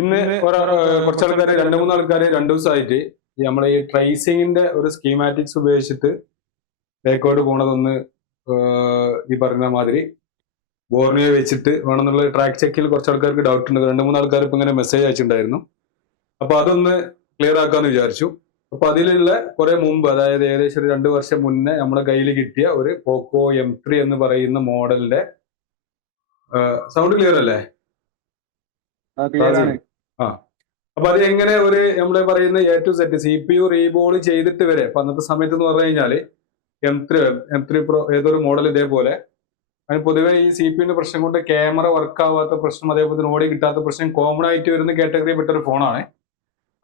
ഇന്ന് കുറച്ച് ആൾക്കാർ 2-3 ആൾക്കാർ 2 ദിവസമായിട്ട് നമ്മളെ ഈ ട്രേസിങ്ങിന്റെ ഒരു സ്കീമാറ്റിക്സ് ഉപയോഗിച്ചിട്ട് ബാക്കോട്ട് പോണതൊന്ന് ഈ പറഞ്ഞ മാതിരി ബോർണിയോ വെച്ചിട്ട് വേണമെന്നുള്ള ട്രാക്ക് ചെക്കിൽ കുറച്ച് ആൾക്കാർക്ക് ഡൗട്ട് ഉണ്ട്. 2-3 ആൾക്കാർ ഇപ്പൊ ഇങ്ങനെ മെസ്സേജ് അയച്ചിട്ടുണ്ടായിരുന്നു. അപ്പൊ അതൊന്ന് ക്ലിയർ ആക്കാന്ന് വിചാരിച്ചു. അപ്പൊ അതിലുള്ള കുറെ മുമ്പ്, അതായത് ഏകദേശം ഒരു 2 വർഷം മുന്നേ നമ്മുടെ കയ്യിൽ കിട്ടിയ ഒരു പോക്കോ M3 എന്ന് പറയുന്ന മോഡലിന്റെ സൗണ്ട് ക്ലിയർ അല്ലേ? ആ, അപ്പൊ അത് എങ്ങനെ ഒരു നമ്മള് പറയുന്ന A to Z CPU reball ചെയ്തിട്ട് വരെ അപ്പൊ അന്നത്തെ സമയത്ത് എന്ന് പറഞ്ഞു കഴിഞ്ഞാല് M3 Pro ഏതൊരു മോഡൽ ഇതേപോലെ അതിന് പൊതുവെ ഈ CPU പ്രശ്നം കൊണ്ട് ക്യാമറ വർക്ക് ആവാത്ത പ്രശ്നം, അതേപോലെ തന്നെ ഓടി കിട്ടാത്ത പ്രശ്നം കോമൺ ആയിട്ട് വരുന്ന കാറ്റഗറി പെട്ട ഒരു ഫോണാണ്.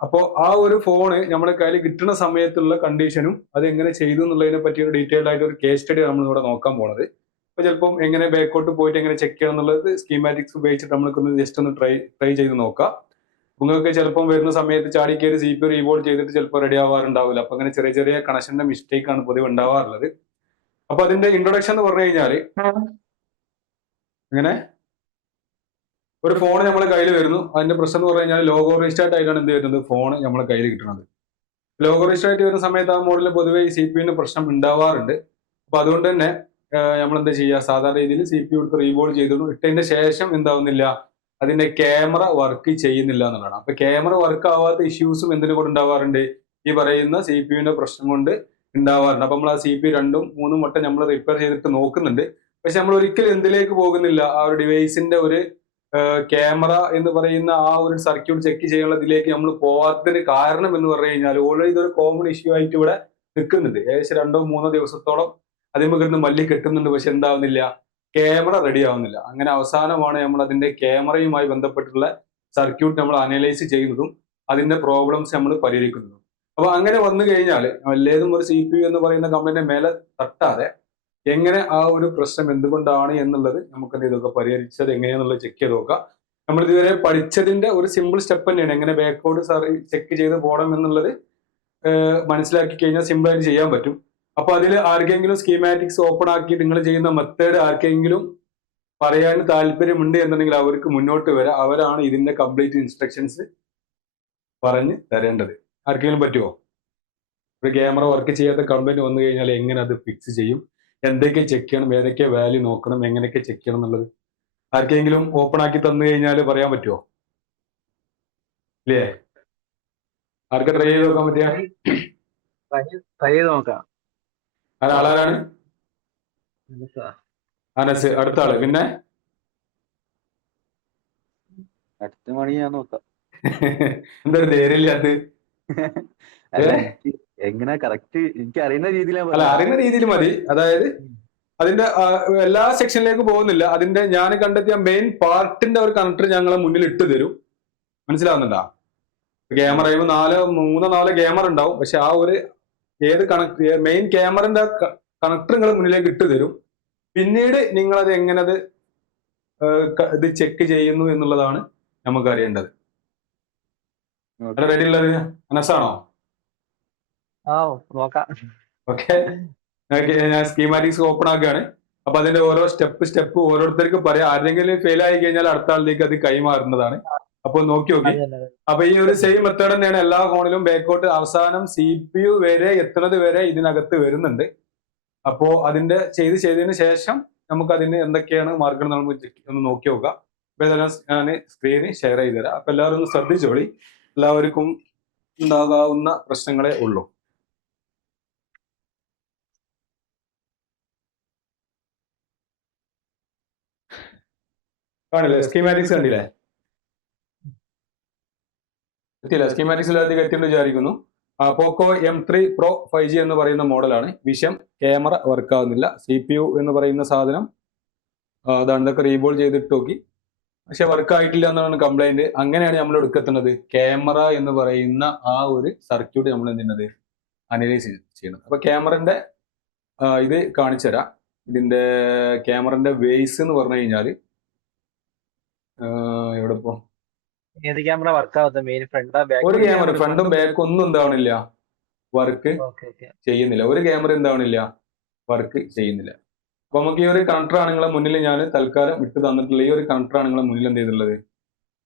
അപ്പോൾ ആ ഒരു ഫോണ് നമ്മുടെ കയ്യിൽ കിട്ടുന്ന സമയത്തുള്ള കണ്ടീഷനും അത് എങ്ങനെ ചെയ്തു എന്നുള്ളതിനെ പറ്റി ഒരു ഡീറ്റെയിൽഡ് ആയിട്ട് ഒരു കേസ് സ്റ്റഡി നമ്മൾ ഇവിടെ നോക്കാൻ പോണത്. അപ്പൊ ചിലപ്പം എങ്ങനെ ബാക്കോട്ട് പോയിട്ട് എങ്ങനെ ചെക്ക് ചെയ്യണം എന്നുള്ളത് സ്കീമാറ്റിക്സ് ഉപയോഗിച്ചിട്ട് നമ്മൾക്കൊന്ന് ജസ്റ്റ് ഒന്ന് ട്രൈ ചെയ്ത് നോക്കാം. നിങ്ങൾക്ക് ചിലപ്പം വരുന്ന സമയത്ത് ചാടി കയറി CPU റീബോൾ ചെയ്തിട്ട് ചിലപ്പോൾ റെഡി ആവാറുണ്ടാവില്ല. അപ്പൊ അങ്ങനെ ചെറിയ ചെറിയ കണക്ഷന്റെ മിസ്റ്റേക്ക് ആണ് പൊതുവെ ഉണ്ടാവാറുള്ളത്. അപ്പൊ അതിന്റെ ഇൻട്രൊഡക്ഷൻ എന്ന് പറഞ്ഞു കഴിഞ്ഞാല് അങ്ങനെ ഒരു ഫോൺ നമ്മളെ കയ്യിൽ വരുന്നു. അതിന്റെ പ്രശ്നം എന്ന് പറഞ്ഞു കഴിഞ്ഞാൽ ലോഗോ റീസ്റ്റാർട്ട് ആയിട്ടാണ് എന്ത് വരുന്നത്, ഫോൺ നമ്മളെ കയ്യിൽ കിട്ടുന്നത്. ലോഗോ റീസ്റ്റാർട്ട് വരുന്ന സമയത്ത് ആ മോഡലിൽ പൊതുവെ ഈ CPU പ്രശ്നം ഉണ്ടാവാറുണ്ട്. അപ്പൊ അതുകൊണ്ട് തന്നെ നമ്മൾ എന്താ ചെയ്യുക, സാധാരണ രീതിയിൽ CPU എടുത്ത് റീബോൾ ചെയ്തിടും. ഇട്ടതിന്റെ ശേഷം എന്താവുന്നില്ല, അതിന്റെ ക്യാമറ വർക്ക് ചെയ്യുന്നില്ല എന്നുള്ളതാണ്. അപ്പൊ ക്യാമറ വർക്ക് ആവാത്ത ഇഷ്യൂസും എന്തിനു കൊണ്ട് ഉണ്ടാവാറുണ്ട്, ഈ പറയുന്ന CPU പ്രശ്നം കൊണ്ട് ഉണ്ടാവാറുണ്ട്. അപ്പൊ നമ്മൾ ആ CPU 2-3 വട്ടം നമ്മൾ റിപ്പയർ ചെയ്തിട്ട് നോക്കുന്നുണ്ട്. പക്ഷെ നമ്മൾ ഒരിക്കലും എന്തിലേക്ക് പോകുന്നില്ല, ആ ഒരു ഡിവൈസിന്റെ ഒരു ക്യാമറ എന്ന് പറയുന്ന ആ ഒരു സർക്യൂട്ട് ചെക്ക് ചെയ്യാനുള്ളതിലേക്ക് നമ്മൾ പോവാത്തതിന് കാരണം എന്ന് പറഞ്ഞു കഴിഞ്ഞാൽ ഓൾറെഡി ഇതൊരു കോമൺ ഇഷ്യൂ ആയിട്ട് ഇവിടെ നിൽക്കുന്നുണ്ട്. ഏകദേശം 2-3 ദിവസത്തോളം അതിന് മല്ലി കെട്ടുന്നുണ്ട്. പക്ഷെ എന്താവുന്നില്ല, ക്യാമറ റെഡി ആവുന്നില്ല. അങ്ങനെ അവസാനമാണ് നമ്മൾ അതിന്റെ ക്യാമറയുമായി ബന്ധപ്പെട്ടുള്ള സർക്യൂട്ട് നമ്മൾ അനലൈസ് ചെയ്യുന്നതും അതിന്റെ പ്രോബ്ലംസ് നമ്മൾ പരിഹരിക്കുന്നതും. അപ്പൊ അങ്ങനെ വന്നു കഴിഞ്ഞാൽ വല്ലേതും ഒരു CPU എന്ന് പറയുന്ന കമ്പനിയുടെ മേലെ തട്ടാതെ എങ്ങനെ ആ ഒരു പ്രശ്നം എന്തുകൊണ്ടാണ് എന്നുള്ളത് നമുക്ക് എന്ത് ചെയ്തൊക്കെ പരിഹരിച്ചത് എങ്ങനെയാന്നുള്ളത് ചെക്ക് ചെയ്ത് നോക്കാം. നമ്മൾ ഇതുവരെ പഠിച്ചതിന്റെ ഒരു സിമ്പിൾ സ്റ്റെപ്പ് തന്നെയാണ് എങ്ങനെ ബാക്കോഡ് ചെക്ക് ചെയ്ത് പോകണം എന്നുള്ളത്. മനസ്സിലാക്കി കഴിഞ്ഞാൽ സിമ്പിൾ ആയിട്ട് ചെയ്യാൻ പറ്റും. അപ്പൊ അതിൽ ആർക്കെങ്കിലും സ്കീമാറ്റിക്സ് ഓപ്പൺ ആക്കി നിങ്ങൾ ചെയ്യുന്ന മെത്തേഡ് ആർക്കെങ്കിലും പറയാൻ താല്പര്യമുണ്ട് എന്നുണ്ടെങ്കിൽ അവർക്ക് മുന്നോട്ട് വരാം. അവരാണ് ഇതിന്റെ കംപ്ലീറ്റ് ഇൻസ്ട്രക്ഷൻസ് പറഞ്ഞ് തരേണ്ടത്. ആർക്കെങ്കിലും പറ്റുമോ? ഒരു ക്യാമറ വർക്ക് ചെയ്യാത്ത കംപ്ലൈന്റ് വന്നു കഴിഞ്ഞാൽ എങ്ങനെ അത് ഫിക്സ് ചെയ്യും, എന്തൊക്കെ ചെക്ക് ചെയ്യണം, ഏതൊക്കെ വാല്യൂ നോക്കണം, എങ്ങനെയൊക്കെ ചെക്ക് ചെയ്യണം എന്നുള്ളത് ആർക്കെങ്കിലും ഓപ്പൺ ആക്കി തന്നു കഴിഞ്ഞാൽ പറയാൻ പറ്റുമോ? ഇല്ലേ? ആർക്ക് ട്രൈ ചെയ്ത് നോക്കാൻ പറ്റിയ ആളാരാണ്? അനസ്. അടുത്ത ആള്. പിന്നെ അടുത്ത മണി ഞാൻ നോക്കാം. എന്തൊരു ധൈര്യമില്ലാത്ത എങ്ങനെ കറക്റ്റ് എനിക്ക് അറിയുന്ന രീതിയിലാണ്. അല്ല, അറിയുന്ന രീതിയിൽ മതി. അതായത് അതിന്റെ എല്ലാ സെക്ഷനിലേക്ക് പോകുന്നില്ല. അതിന്റെ ഞാൻ കണ്ടെത്തിയ മെയിൻ പാർട്ടിന്റെ ഒരു കണക്ടർ ഞങ്ങളെ മുന്നിൽ ഇട്ട് തരും. മനസ്സിലാവുന്നുണ്ടോ? ക്യാമറ 3-4 ക്യാമറ ഉണ്ടാവും. പക്ഷെ ആ ഒരു ഏത് കണക്ട് മെയിൻ ക്യാമറന്റെ കണക്ടർ നിങ്ങൾ മുന്നിലേക്ക് ഇട്ട് തരും. പിന്നീട് നിങ്ങൾ അത് എങ്ങനെ ഇത് ചെക്ക് ചെയ്യുന്നു എന്നുള്ളതാണ് നമുക്ക് അറിയേണ്ടത്. റെഡി ഉള്ളത് അനസാണോ? ഓക്കെ, ഞാൻ സ്കീമാറ്റിക്സ് ഓപ്പൺ ആക്കുകയാണ്. അപ്പൊ അതിന്റെ ഓരോ സ്റ്റെപ്പ് ഓരോരുത്തർക്ക് പറയാം. ആരെങ്കിലും ഫെയിൽ ആയി കഴിഞ്ഞാൽ അടുത്ത ആളിലേക്ക് അത് കൈമാറുന്നതാണ്. അപ്പൊ നോക്കി. അപ്പൊ ഈ ഒരു സെയിം മെത്തേഡ് തന്നെയാണ് എല്ലാ ഫോണിലും. ബാക്കോട്ട് അവസാനം CPU വരെ എത്തുന്നത് വരെ ഇതിനകത്ത് വരുന്നുണ്ട്. അപ്പോ അതിന്റെ ചെയ്തതിന് ശേഷം നമുക്ക് അതിന് എന്തൊക്കെയാണ് മാർഗങ്ങൾ നമ്മൾ ഒന്ന് നോക്കി നോക്കാം. അപ്പൊ ഇതെല്ലാം ഞാൻ സ്ക്രീന് ഷെയർ ചെയ്ത് തരാം. അപ്പൊ എല്ലാവരും ഒന്ന് ശ്രദ്ധിച്ചോളി. എല്ലാവർക്കും ഉണ്ടാകാവുന്ന പ്രശ്നങ്ങളെ ഉള്ളൂ. കാണില്ലേ? സ്കീമാറ്റിക്സ് കണ്ടില്ലേ? എത്തിയില്ല. സ്കീമാറ്റിക്സിലധികം എത്തിയെന്ന് വിചാരിക്കുന്നു. പോക്കോ M3 Pro 5G എന്ന് പറയുന്ന മോഡലാണ്. വിഷയം ക്യാമറ വർക്ക് ആവുന്നില്ല. CPU എന്ന് പറയുന്ന സാധനം അതാണ്. ഇതൊക്കെ റീബോൾ ചെയ്തിട്ട് നോക്കി, പക്ഷെ വർക്ക് ആയിട്ടില്ല എന്നാണ് കംപ്ലൈന്റ്. അങ്ങനെയാണ് നമ്മൾ എടുക്കെത്തുന്നത്. ക്യാമറ എന്ന് പറയുന്ന ആ ഒരു സർക്യൂട്ട് നമ്മൾ എന്ത് അനലൈസ് ചെയ്യണം. അപ്പൊ ക്യാമറന്റെ ഇത് കാണിച്ചു തരാം. ഇതിന്റെ ക്യാമറന്റെ വേസ് എന്ന് പറഞ്ഞു കഴിഞ്ഞാല് എവിടെ പോ ഏത് ക്യാമറ വർക്ക് ആവാത്ത? മെയിൻ ഒരു ക്യാമറ ഫ്രണ്ടും ബാക്കും ഒന്നും എന്താവണില്ല, വർക്ക് ചെയ്യുന്നില്ല. ഒരു ക്യാമറ എന്താവണില്ല, വർക്ക് ചെയ്യുന്നില്ല. അപ്പൊ നമുക്ക് ഈ ഒരു കണക്ടർ ആണ് നിങ്ങളെ മുന്നിൽ ഞാൻ തൽക്കാലം ഇട്ട് തന്നിട്ടുള്ളത്. ഈ ഒരു കണക്ടർ ആണ് നിങ്ങളെ മുന്നിൽ എന്ത് ചെയ്തിട്ടുള്ളത്,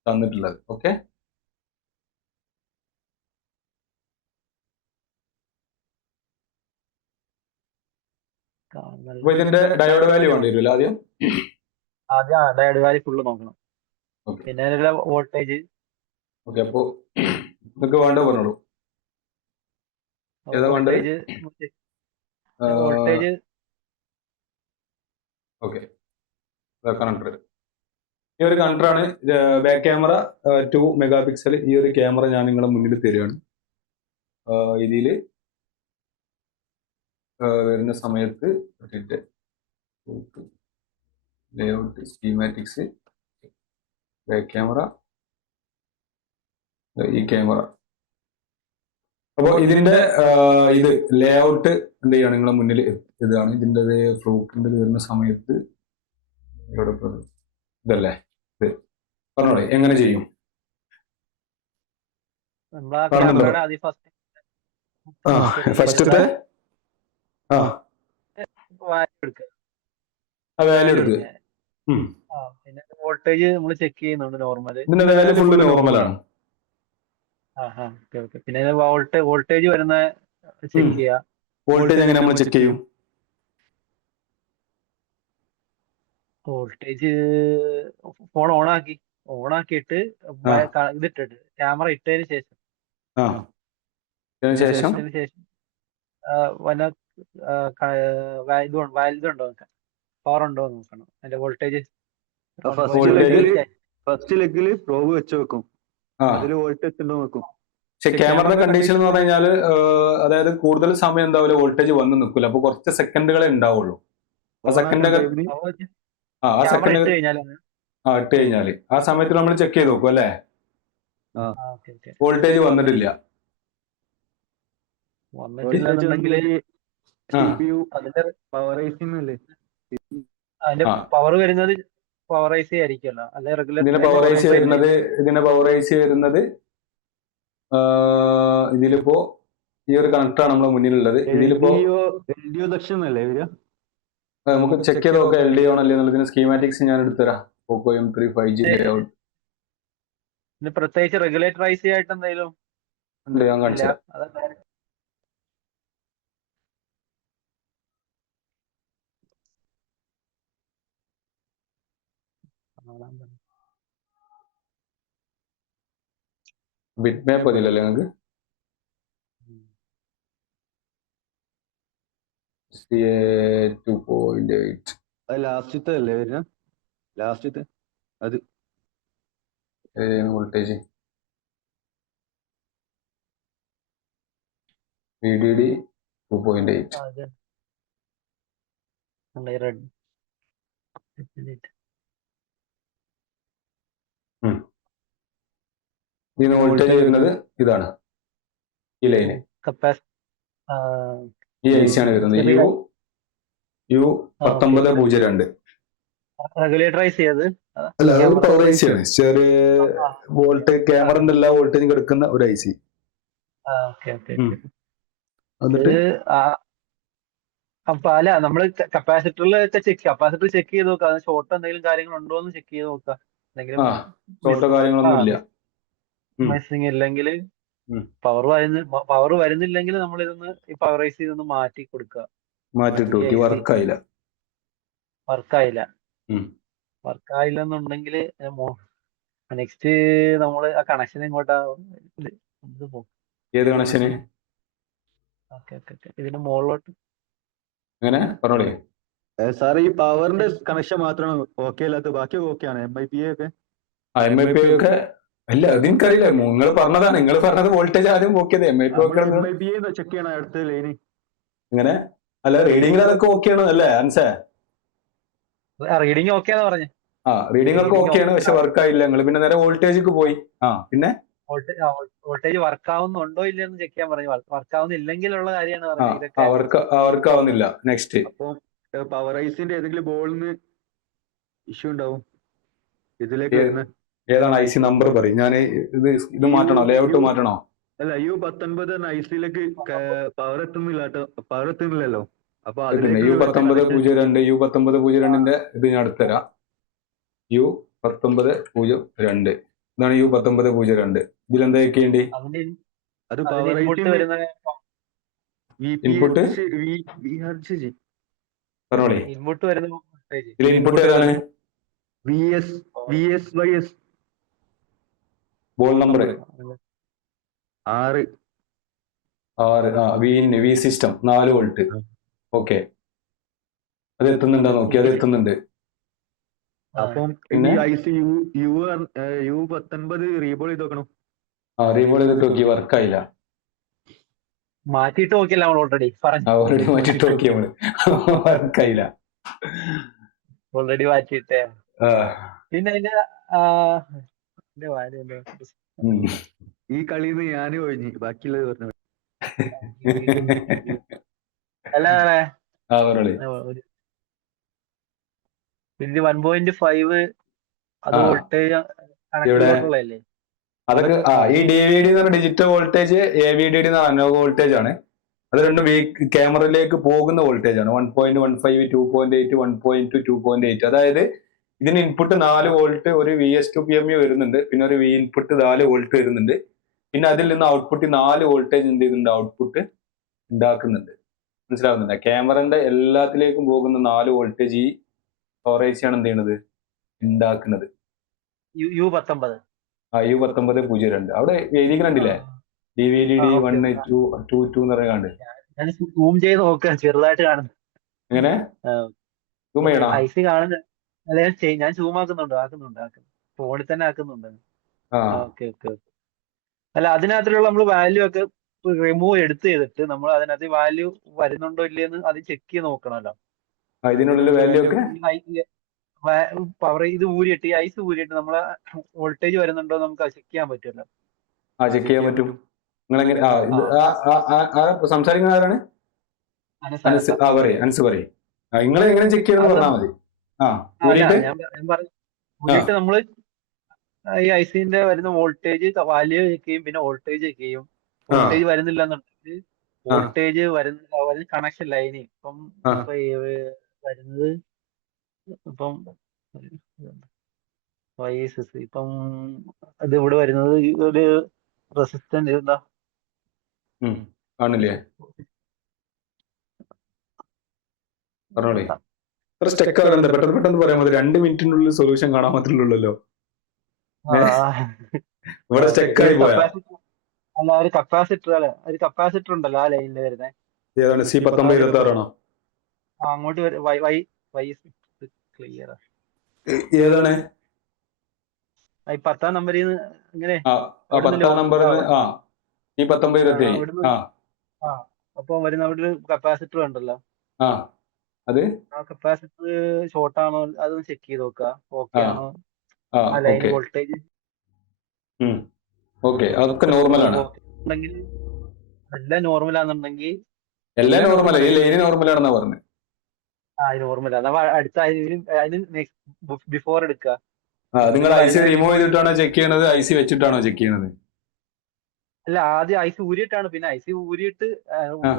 തന്നിട്ടുള്ളത്. ഓക്കെ. അപ്പൊ ഇതിന്റെ ഡയോഡ് വാല്യൂ വേണ്ടി വരില്ല ആദ്യം. ആദ്യം ഡയോഡ് വാല്യൂ ഫുള്ള് നോക്കണം. ഓക്കെ പിന്നെ അതിലുള്ള വോൾട്ടേജ് ഓക്കെ. അപ്പൊ നിങ്ങൾക്ക് വേണ്ടത് പറഞ്ഞോളൂ. ഏതാ വേണ്ടത്? Voltage okay, connector. ഈ ഒരു കണക്ടറാണ്. Back camera 2 mega pixel. ഈ ഒരു ക്യാമറ ഞാൻ നിങ്ങളുടെ മുന്നിൽ തരികയാണ്. ഇതിൽ വരുന്ന സമയത്ത് ലേഔട്ട്, സ്കീമാറ്റിക്സ്, ബാക്ക് ക്യാമറ, ഈ ക്യാമറ. അപ്പോൾ ഇതിന്റെ ഇത് ലേഔട്ട് എന്ത് ചെയ്യാണ് നിങ്ങളുടെ മുന്നിൽ ഇതാണ്. ഇതിൻ്റെ ഫ്രൂട്ടിൻ്റെ വരുന്ന സമയത്ത് ഇവിടെ ഇതല്ലേ, ഇത് പറഞ്ഞോളെ എങ്ങനെ ചെയ്യും? ക്യാമറയുടെ ആദ്യം ഫസ്റ്റത്തെ വാല്യൂ എടുക്കുക. വാല്യൂ എടുക്കുക. പിന്നെ വോൾട്ടേജ് നമ്മൾ ചെക്ക് ചെയ്യുന്നുണ്ട് നോർമൽ. ഇതിന്റെ വാല്യൂ ഫുള്ള് നോർമലാണ്. പിന്നെ വോൾട്ടേജ് വരുന്ന ചെക്ക് ചെയ്യുക. വോൾട്ടേജ് എങ്ങനെ നമ്മൾ ചെക്ക് ചെയ്യും? വോൾട്ടേജ് ഫോൺ ഓണാക്കിയിട്ട് ഇതിട്ടിട്ട് ക്യാമറ ഇട്ടതിന് ശേഷം ശേഷം ഇതുണ്ടോ പവർ ഉണ്ടോ എന്ന് നോക്കണം. അതിന്റെ വോൾട്ടേജ് ഫസ്റ്റ് ലെഗില് പ്രോബ് വെച്ച് വെക്കും, അതില് വോൾട്ടേജ് ഉണ്ടോ നോക്കും. പക്ഷെ ക്യാമറയുടെ കണ്ടീഷൻ എന്ന് പറഞ്ഞു കഴിഞ്ഞാൽ അതായത് കൂടുതൽ സമയം എന്താവില്ല, വോൾട്ടേജ് വന്ന് നിൽക്കില്ല. അപ്പൊ കുറച്ച് സെക്കൻഡുകളെ ഉണ്ടാവുള്ളൂ. ആ സെക്കൻഡ് ഇട്ട് കഴിഞ്ഞാല് ആ സമയത്ത് നമ്മൾ ചെക്ക് ചെയ്ത് നോക്കും അല്ലേ, വോൾട്ടേജ് വന്നിട്ടില്ല. അതിന്റെ പവർ വരുന്നത് പവറൈസ് ആയിരിക്കുമല്ലോ, അല്ലെ റെഗുലർ. ഇതിന്റെ പവറൈസ് വരുന്നത് ഇതിലിപ്പോ ഈ ഒരു കണക്ടറാണ് നമ്മളെ മുന്നിലുള്ളത്. ഇതിലിപ്പോ നമുക്ക് ചെക്ക് ചെയ്ത് നോക്കാം എൽ ഡി ആണല്ലേ എന്നുള്ളതിന്. സ്കീമാറ്റിക്സ് ഞാൻ എടുത്തുതരാം. പോക്കോ M3 5G ലേഔട്ട്. പ്രത്യേകിച്ച് റെഗുലേറ്റർ ഐ സി ആയിട്ട് എന്തെങ്കിലും ഉണ്ട്, ഞാൻ കാണിച്ചു. ബിറ്റ് മാപ്പ് അതിലല്ലേ നിങ്ങൾക്ക്? ലാസ്റ്റത്തെ അല്ലേ വരുന്ന? ലാസ്റ്റത്തെ അത് വോൾട്ടേജ് VDD 2.8. ഇതിന് വോൾട്ടേജ് വരുന്നത് ഇതാണ്, ഈ ലൈന്. ഈ ഐ സി ആണ് വരുന്നത് U1902. റെഗുലേറ്റർ ഐ സി അത് അല്ല, അത് പവർ ഐ സി ആണ്. ചെറിയ വോൾട്ടേജ് ക്യാമറന്റെ എല്ലാ വോൾട്ടേജും കൊടുക്കുന്ന ഒരു ഐ സി. അപ്പൊ അല്ല, നമ്മള് കപ്പാസിറ്റർ ചെക്ക് ചെയ്ത് നോക്കാം. ഷോർട്ട് എന്തെങ്കിലും കാര്യങ്ങൾ ഉണ്ടോ എന്ന് ചെക്ക് ചെയ്ത് നോക്കാം. ഷോർട്ടോ കാര്യങ്ങളൊന്നും ഇല്ല. മിസ്സിങ് ഇല്ലെങ്കിൽ പവർ വരുന്നില്ലെങ്കിൽ നമ്മൾ ഇതൊന്ന് ഈ പവറൈസ് ചെയ്തൊന്ന് മാറ്റി കൊടുക്കുക. മാറ്റിട്ട് വർക്കായില്ലെന്നുണ്ടെങ്കിൽ നെക്സ്റ്റ് നമ്മള് ആ കണക്ഷൻ എങ്ങോട്ടാ? ഏത് കണക്ഷന്? ഇതിന്റെ മുകളിലോട്ട്. അങ്ങനെ പറഞ്ഞോളേ സാർ. ഈ പവറിന്റെ കണക്ഷൻ മാത്രമാണ് ഓക്കെ അല്ലാത്ത, ബാക്കി ഓക്കെ ആണ്. MIPA ഒക്കെ ഒക്കെ അല്ല, അതെനിക്കറിയില്ല. നിങ്ങൾ പറഞ്ഞതാണ്, നിങ്ങൾ പറഞ്ഞത് വോൾട്ടേജ് ആദ്യം നോക്കിയത്. MIPA ചെക്ക് ചെയ്യണം അടുത്ത ലൈന്. അങ്ങനെ അല്ല, റീഡിംഗ് അതൊക്കെ ഓക്കെയാണ് അല്ലേ ആൻസേ? റീഡിംഗ് ഓക്കെയാന്ന് പറഞ്ഞു. റീഡിംഗ് ഒക്കെ ഓക്കെയാണ്, പക്ഷെ വർക്ക് ആയില്ല. നിങ്ങൾ പിന്നെ നേരെ വോൾട്ടേജിക്ക് പോയി. പിന്നെ വോൾട്ടേജ് വർക്ക് ആവുന്നുണ്ടോ ഇല്ലെന്ന് ചെക്ക് ചെയ്യാൻ പറഞ്ഞു. വർക്ക് ആവുന്നില്ലെങ്കിലുള്ള കാര്യമാണ് പറഞ്ഞത്. വർക്ക് ആവുന്നില്ല. നെക്സ്റ്റ് അപ്പൊ പവറൈസിന്റെ ഏതെങ്കിലും ബോളിന് ഇഷ്യൂ ഉണ്ടാവും ഇതിലേക്ക് വരുന്ന. ഏതാണ് ഐ സി നമ്പർ പറയും? ഞാൻ ഇത് മാറ്റണോ, ലേഔട്ട് മാറ്റണോ? അല്ല, U19 ഐസിയിലേക്ക് പവർ എത്തുന്നില്ലല്ലോ. അപ്പൊ U1902 ഇത് ഞാൻ അടുത്തരാം. U1902 ഇതാണ് U1902. ഇതിലെന്താ വെക്കേണ്ടി? അത് പവർ വരുന്ന ഇൻപുട്ട് പറഞ്ഞോളി. ഇൻപുട്ട് വരുന്ന വോൾട്ടേജ് ഇതിൽ ഇൻപുട്ട് ഏതാണ്? VS ball number 6. 6. V system 4 volt. Okay, അത് എത്തുന്നുണ്ടോ നോക്കി. അത് എത്തുന്നുണ്ട്. അപ്പം പിന്നെ? ഈ IC U19 റീബോൾ ചെയ്ത് നോക്കണം. റീബോൾ ചെയ്തിട്ട് നോക്കി, വർക്കായില്ല. മാറ്റിയിട്ട് നോക്കില്ല നമ്മൾ ഓൾറെഡി പറഞ്ഞു. ഓൾറെഡി മാറ്റിട്ട് നോക്കി നമ്മള്, വർക്കായില്ല. ഓൾറെഡി മാറ്റിയിട്ടേ. ആ. പിന്നെ അതിന്റെ കാര്യം എന്താ? ഉം. ഈ കളിയിൽ നിന്ന് ഞാന് ഒഴിഞ്ഞ് ബാക്കിയുള്ളത് പറഞ്ഞു. അല്ല പറഞ്ഞോളി. ഇത് 1.5 അത് ആ. വോൾട്ടേജ് ഇവിടെ? കണക്റ്റുള്ളതല്ലേ? അതൊക്കെ ഈ DVD എന്ന് പറഞ്ഞ ഡിജിറ്റൽ വോൾട്ടേജ്, AVDD എന്ന് പറഞ്ഞ അനലോഗ് വോൾട്ടേജ് ആണ്. അത് രണ്ടും ക്യാമറയിലേക്ക് പോകുന്ന വോൾട്ടേജ് ആണ്. 1.15, 2.8, 1.2, 2.8. അതായത് ഇതിന് ഇൻപുട്ട് 4 വോൾട്ട്, ഒരു VS2PMU വരുന്നുണ്ട്, പിന്നെ ഒരു V ഇൻപുട്ട് 4 വോൾട്ട് വരുന്നുണ്ട്. പിന്നെ അതിൽ നിന്ന് ഔട്ട്പുട്ട് 4 വോൾട്ടേജ് എന്ത് ചെയ്യുന്നുണ്ട്, ഔട്ട്പുട്ട് ഉണ്ടാക്കുന്നുണ്ട്. മനസ്സിലാവുന്നുണ്ട്? ക്യാമറന്റെ എല്ലാത്തിലേക്കും പോകുന്ന 4 വോൾട്ടേജ് ഈ സ്റ്റോറേജ് ആണ് എന്ത് ചെയ്യുന്നത്, ഉണ്ടാക്കുന്നത്. U19. U1902 അവിടെ എഴുതിക്കണ്ടില്ലേ, DVD 1, 2, 2, 2 എന്ന് പറയാണ്ട്. ഞാൻ സൂം ചെയ്ത് നോക്കാം, ചെറുതായിട്ട് കാണുന്നു. എങ്ങനെ സൂം ചെയ്യണോ? ഐസി കാണുന്നു. അല്ല, ഞാൻ സൂം ആക്കുന്നുണ്ട്. ഫോണിൽ തന്നെ ആക്കുന്നുണ്ട്. ഓക്കെ. അല്ല, അതിനകത്തുള്ള നമ്മൾ വാല്യൂ ഒക്കെ റിമൂവ് ചെയ്തിട്ട് നമ്മൾ അതിനകത്ത് വാല്യൂ വരുന്നുണ്ടോ ഇല്ലയെന്ന് അത് ചെക്ക് ചെയ്ത് നോക്കണമല്ലോ. ഇതിനുള്ളിൽ വാല്യൂ ഒക്കെ പവർ ഇത് ഊരിയിട്ട്, ഈ ഐസ് ഊരിയിട്ട് നമ്മളെ വോൾട്ടേജ് വരുന്നുണ്ടോ നമുക്ക് ചെക്ക് ചെയ്യാൻ പറ്റുമല്ലോ. ചെക്ക് ചെയ്യാൻ പറ്റും. നിങ്ങൾ സംസാരിക്കുന്ന ആരാണ്? അൻസ് പറയും. നിങ്ങൾ എങ്ങനെ ചെക്ക് ചെയ്യണമെന്ന് പറഞ്ഞാൽ മതി. ഊരിയിട്ട് നമ്മള് ഈ ഐസിന്റെ വരുന്ന വോൾട്ടേജ് വാല്യൂ ചെക്ക് ചെയ്യും, പിന്നെ വോൾട്ടേജ് ചെക്ക് ചെയ്യും. വോൾട്ടേജ് വരുന്നില്ല എന്നുണ്ടെങ്കിൽ വോൾട്ടേജ് വരുന്ന കണക്ഷൻ ലൈന് ഇപ്പം വരുന്നത് ഇപ്പം ഇപ്പം അത് ഇവിടെ വരുന്നത് ഒരു റെസിസ്റ്റന്റ് എന്താ കാണില്ലേ? പറഞ്ഞോളേ. പെട്ടെന്ന് പറയാൻ മതി. 2 മിനിറ്റിനുള്ളിൽ സൊല്യൂഷൻ കാണാൻ പറ്റുള്ളൂല്ലോ. ഇവിടെ സ്റ്റെക്കായി പോയാ. അല്ല, ഒരു കപ്പാസിറ്റർ ഉണ്ടല്ലോ ആ ലൈനിൽ വരുന്നത്. ഏതാണ്? C1926 ആണോ? അങ്ങോട്ട് ക്ലിയർ ഏതാണ്? 10ാം നമ്പറിൽ നിന്ന് ഇങ്ങനെ 10ാം നമ്പറിൽ C1927. അപ്പൊ വരുന്ന അവിടെ ഒരു കപ്പാസിറ്റർ ഉണ്ടല്ലോ. അത് ആ കപ്പാസിറ്റർ ഷോർട്ട് ആണോ അതൊന്ന് ചെക്ക് ചെയ്ത് നോക്കുക. ഓക്കെ ആണോ ആ ലൈൻ വോൾട്ടേജ്? ഓക്കെ, അതൊക്കെ നോർമലാണ്. എല്ലാം നോർമലാന്നുണ്ടെങ്കിൽ എല്ലാം നോർമലാ. ഈ ലൈന് നോർമലാണെന്നാ പറഞ്ഞത്. നോർമലാണ്. അടുത്ത അതിന് ബിഫോർ എടുക്കുക. നിങ്ങൾ ഐസി റിമൂവ് ചെയ്തിട്ടാണോ ചെക്ക് ചെയ്യണത്, ഐസി വെച്ചിട്ടാണോ ചെക്ക് ചെയ്യണത്? അല്ല, ആദ്യം ഐസി ഊരിയിട്ടാണ്, പിന്നെ ഐസി ഊരിയിട്ട്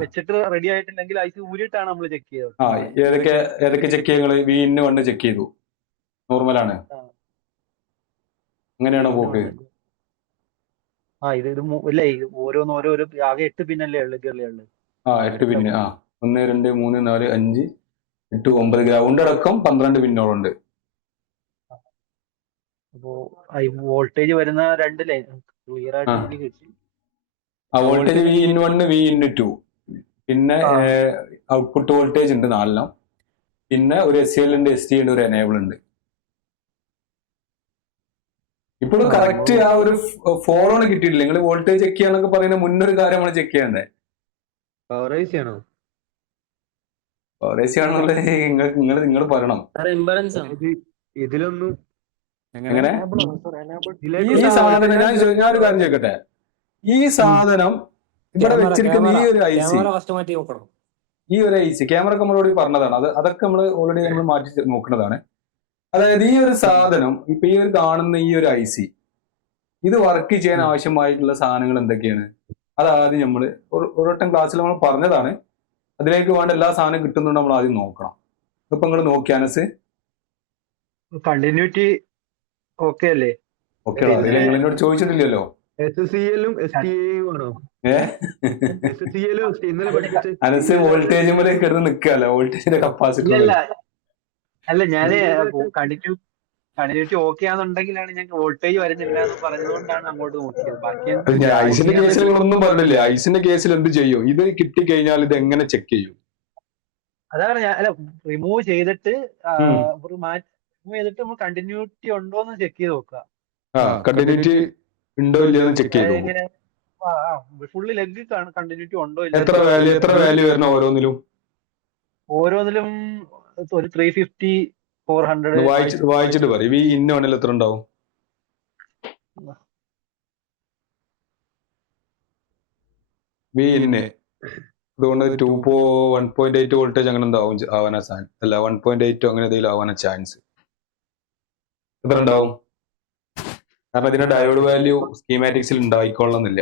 വെച്ചിട്ട് റെഡി ആയിട്ടില്ലെങ്കിൽ ഐസി ഊരിയിട്ടാണ് നമ്മൾ ചെക്ക് ചെയ്തത്. ഏതൊക്കെ ചെക്ക് ചെയ്യുന്നത്? V1 ചെക്ക് ചെയ്തു, നോർമലാണ്. അങ്ങനെയാണോ പോക്ക്? ഇത് ഇല്ല, ഓരോരോ ആകെ 8 പിന്നല്ലേ ഉള്ളു. 8 പിന്ന്. 1, 2, 3, 4, 5, 8, 9 ഗ്രൗണ്ട് അടക്കം 12 പിന്നോളുണ്ട്. അപ്പോ വോൾട്ടേജ് വരുന്ന 2 ലൈൻ ക്ലിയർ ആയിട്ട് കിട്ടി. വോൾട്ടേജ് V1, V2, പിന്നെ ഔട്ട്പുട്ട് വോൾട്ടേജ് ഉണ്ട് 4, പിന്നെ ഒരു SCL ഉണ്ട്, ST ഉണ്ട്, ഒരു എനേബിൾ ഉണ്ട്. ഇപ്പോഴും കറക്റ്റ് ആ ഒരു ഫോളോണ് കിട്ടിയിട്ടില്ല. നിങ്ങൾ വോൾട്ടേജ് ചെക്ക് ചെയ്യാന്നൊക്കെ പറയുന്ന മുന്നൊരു കാര്യം നമ്മൾ ചെക്ക് ചെയ്യണ്ടേ? പവറേജ് ആണോ നിങ്ങൾ പറയണം. ഇതിലൊന്നും എങ്ങനെ ഈ സാധനം ഞാനൊരു കാര്യം ചോദിക്കട്ടെ. ഈ സാധനം ഇവിടെ വെച്ചിരിക്കുന്ന ഈ ഒരു ഐസി ക്യാമറ നമ്മളോട് പറഞ്ഞതാണ്. അതൊക്കെ നമ്മൾ മാറ്റി നോക്കുന്നതാണ്. അതായത് ഈ ഒരു സാധനം ഇപ്പൊ ഈ ഒരു കാണുന്ന ഈ ഒരു ഐസി ഇത് വർക്ക് ചെയ്യാൻ ആവശ്യമായിട്ടുള്ള സാധനങ്ങൾ എന്തൊക്കെയാണ്? അതാദ്യം നമ്മൾ ഒരു വട്ടം ക്ലാസ്സിൽ നമ്മൾ പറഞ്ഞതാണ്. അതിലേക്ക് വേണ്ട എല്ലാ സാധനവും കിട്ടുന്നുണ്ട് നമ്മൾ ആദ്യം നോക്കണം. ഇപ്പൊ നിങ്ങൾ നോക്കിയാനസ് കണ്ടിന്യൂറ്റി ഓക്കെ അല്ലേ? ഓക്കെ, നിങ്ങൾ എന്നോട് ചോദിച്ചിട്ടില്ലല്ലോ. SCL-ഉം STA-യും ആണോ? ഏഹ് SCL-ഉം ഇന്നലെ പഠിപ്പിച്ച അനസ് വോൾട്ടേജ് മുതലേ കിടന്ന് നിൽക്കാല്ല, വോൾട്ടേജിന്റെ കപ്പാസിറ്റർ ഇല്ലല്ല, ഒന്നല്ല. അല്ല ഞാന് ഇന്നലെ കണ്ടിന്യൂറ്റി ഓക്കെ ആണെന്നുണ്ടെങ്കിലാണ് ഞങ്ങൾക്ക് വോൾട്ടേജ് വരുന്നില്ല എന്ന് പറഞ്ഞതുകൊണ്ടാണ് അങ്ങോട്ട് നോക്കിയത്. ബാക്കി അത് ഞാൻ ഓക്കെ ഐസിന്റെ കേസിൽ ആണെന്നുണ്ടെങ്കിൽ നിങ്ങളൊന്നും പറഞ്ഞില്ലേ? ഐസിന്റെ കേസിൽ എന്ത് ചെയ്യും? ഇത് കിട്ടിക്കഴിഞ്ഞാൽ ഇത് എങ്ങനെ ചെക്ക് ചെയ്യും? അതാണ് ഞാൻ അല്ല റിമൂവ് ചെയ്തിട്ട് ഉം. റിമൂവ് ചെയ്തിട്ട് നമ്മൾ കണ്ടിന്യൂറ്റി ഉണ്ടോ എന്ന് ചെക്ക് ചെയ്ത് നോക്കുക. കണ്ടിന്യൂറ്റി ഉണ്ടോ ഇല്ലയോ എന്ന് ചെക്ക് ചെയ്ത് നോക്കും. എങ്ങനെ ഫുള്ള് ലെഗ് കണ്ടിന്യൂറ്റി ഉണ്ടോ എത്ര ഇല്ല വാല്യൂ വരണം ഓരോന്നിലും? ഓരോന്നിലും ഒരു 350 400 വായിച്ചിട്ട് പറയും. ഈ ഇന്നാണെങ്കിൽ എത്ര ഉണ്ടാവും? വി ഇന്ന് അതുകൊണ്ട് 1.8 വോൾട്ടേജ് അങ്ങനെ എന്താവും ആവാനാ ചാൻസ്, അല്ല 1.8 അങ്ങനെ എന്തെങ്കിലും ആവാനാ ചാൻസ്. എത്ര ഉണ്ടാവും? കാരണം ഇതിന്റെ ഡയോഡ് വാല്യൂ സ്കീമാറ്റിക്സിൽ ഉണ്ടായിക്കൊള്ളുന്നില്ല.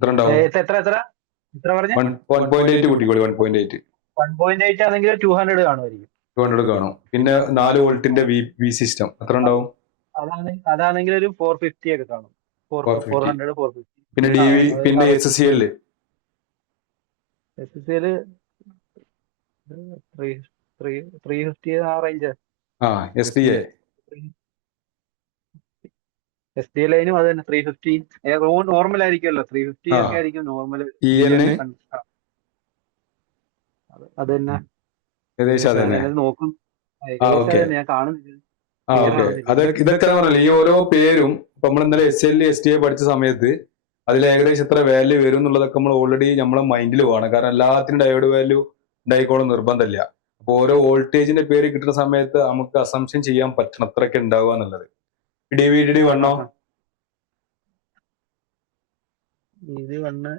എത്ര ഉണ്ടാവും? എത്ര പറഞ്ഞ 1.8 കൂട്ടിക്കോളി. 1.8 1.8 ആണെങ്കിൽ 200 കാണുമായിരിക്കും. 200 കാണും. പിന്നെ 4 വോൾട്ടിന്റെ വി സിസ്റ്റം എത്ര ഉണ്ടാവും? അതാണെങ്കിൽ ഒരു 450 ഒക്കെ കാണും. 450. 400 450. പിന്നെ പിന്നെ SCL 350 ആ റേഞ്ച്. SDA SDA ലൈനും അത് തന്നെ 350 നോർമൽ ആയിരിക്കുമല്ലോ. 350 ഒക്കെ ആയിരിക്കും നോർമൽ. അത് തന്നെ ഏകദേശം അത് തന്നെ. നോക്കും. ഞാൻ കാണുന്നില്ല. ഇതൊക്കെ പറഞ്ഞല്ലോ, ഈ ഓരോ പേരും ഇപ്പൊ നമ്മൾ ഇന്നലെ SL STA പഠിച്ച സമയത്ത് അതിൽ ഏകദേശം എത്ര വാല്യൂ വരും എന്നുള്ളതൊക്കെ നമ്മൾ ഓൾറെഡി നമ്മളെ മൈൻഡിൽ വേണം. കാരണം എല്ലാത്തിനും ഡയോഡ് വാല്യൂ ഉണ്ടായിക്കോളും നിർബന്ധമില്ല. അപ്പൊ ഓരോ വോൾട്ടേജിന്റെ പേര് കിട്ടുന്ന സമയത്ത് നമുക്ക് അസംഷൻ ചെയ്യാൻ പറ്റണം എത്രയൊക്കെ ഉണ്ടാവുക എന്നുള്ളത്. DVD വണ്ണോ ഇത് വണ്ണ്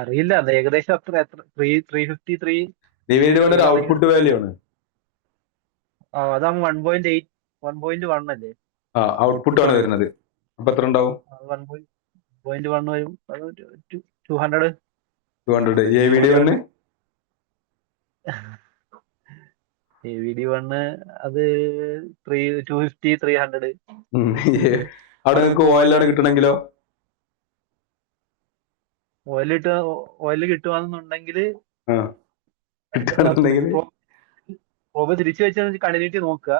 അറിയില്ല. അത് ഏകദേശം അത്ര 353. DVD വൺ ഒരു ഔട്ട്പുട്ട് വാല്യൂ ആണ്. അതാകുമ്പോ 1.1 അല്ലേ? ഔട്ട്പുട്ട് ആണ് വരുന്നത്. അപ്പൊ എത്ര ഉണ്ടാവും? 1.1 വരും. അത് 200. AVD വണ്ണ് അത് 250 300. അവിടെ നിങ്ങൾക്ക് ഓയിലാണ് കിട്ടണമെങ്കിലോ? ഓയിൽ കിട്ടുവാണെന്നുണ്ടെങ്കിൽ കിട്ടുകയാണെന്നുണ്ടെങ്കിൽ തിരിച്ചു വെച്ചാൽ കണ്ടിന്യൂറ്റി നോക്കുക.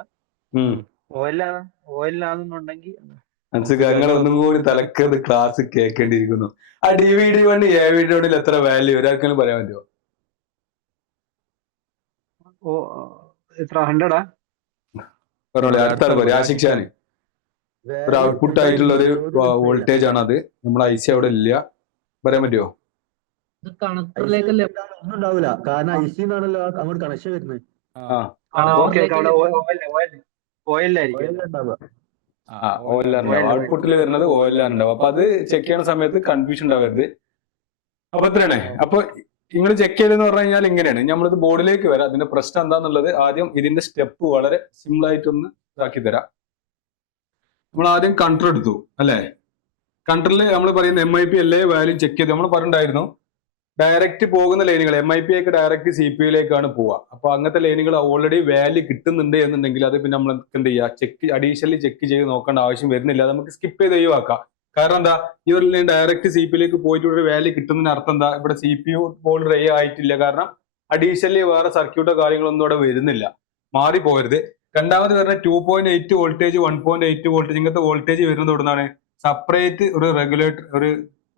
ഓയിലാണെന്നുണ്ടെങ്കിൽ ഞങ്ങൾ ഒന്നും കൂടി തലക്കത് ക്ലാസ് കേൾക്കേണ്ടിയിരിക്കുന്നു. ആ DVD വണ്ണ് AVD വണ്ണിൽ എത്ര വാല്യൂ ഒരാൾക്കെങ്കിലും പറയാൻ പറ്റുമോ? എത്ര 100 പറഞ്ഞോളൂ. അടുത്ത ആൾ പറയും. ആശിക്ഷാന് ഒരു ഔട്ട്പുട്ട് ആയിട്ടുള്ള ഒരു വോൾട്ടേജ് ആണ് അത്. നമ്മൾ IC അവിടെ ഇല്ല, പറയാൻ പറ്റുമോ? കണക്ടറിലേക്കല്ലേ ഒന്നും ഉണ്ടാവില്ല, കാരണം IC എന്നാണല്ലോ അങ്ങോട്ട് കണക്ഷൻ വരുന്നത്. ഔട്ട്പുട്ടിൽ വരുന്നത് ഓയിലാണ് ഉണ്ടാവും. അപ്പൊ അത് ചെക്ക് ചെയ്യുന്ന സമയത്ത് കൺഫ്യൂഷൻ ഉണ്ടാവരുത്. അപ്പൊ എത്രയാണ്? അപ്പൊ നിങ്ങൾ ചെക്ക് ചെയ്തെന്ന് പറഞ്ഞു കഴിഞ്ഞാൽ ഇങ്ങനെയാണ്. നമ്മളിത് ബോർഡിലേക്ക് വരാം. അതിന്റെ പ്രശ്നം എന്താന്നുള്ളത് ആദ്യം ഇതിന്റെ സ്റ്റെപ്പ് വളരെ സിമ്പിൾ ആയിട്ടൊന്ന് ഇതാക്കി തരാം. നമ്മൾ ആദ്യം കൺട്രോൾ എടുത്തു അല്ലെ? കൺട്രോളിൽ നമ്മൾ പറയുന്ന MIP എല്ലാ വാല്യൂ ചെക്ക് ചെയ്ത് നമ്മൾ പറഞ്ഞിട്ടുണ്ടായിരുന്നു. ഡയറക്റ്റ് പോകുന്ന ലൈനുകൾ MIP ഒക്കെ ഡയറക്റ്റ് CPU യിലേക്കാണ് പോവുക. അപ്പൊ അങ്ങനത്തെ ലൈനുകൾ ഓൾറെഡി വാല്യൂ കിട്ടുന്നുണ്ട് എന്നുണ്ടെങ്കിൽ അത് പിന്നെ നമ്മൾ എന്ത് ചെയ്യുക, അഡീഷണലി ചെക്ക് ചെയ്ത് നോക്കേണ്ട ആവശ്യം വരുന്നില്ല. നമുക്ക് സ്കിപ്പ് ചെയ്ത് ഒഴിവാക്കാം. കാരണം എന്താ, ഈ ഒരു ലൈൻ ഡയറക്റ്റ് CPU യിലേക്ക് പോയിട്ട് ഒരു വാല്യൂ കിട്ടുന്നതിന് അർത്ഥം എന്താ, ഇവിടെ CPU ബോർഡ് റേ ആയിട്ടില്ല. കാരണം അഡീഷണലി വേറെ സർക്യൂട്ടോ കാര്യങ്ങളൊന്നും ഇവിടെ വരുന്നില്ല. മാറിപ്പോകരുത്. രണ്ടാമത് വരുന്ന 2.8 വോൾട്ടേജ് 1.8 വോൾട്ടേജ് ഇങ്ങനത്തെ വോൾട്ടേജ് വരുന്നത് എവിടുന്നാണ്? സെപ്പറേറ്റ് ഒരു റെഗുലേറ്റർ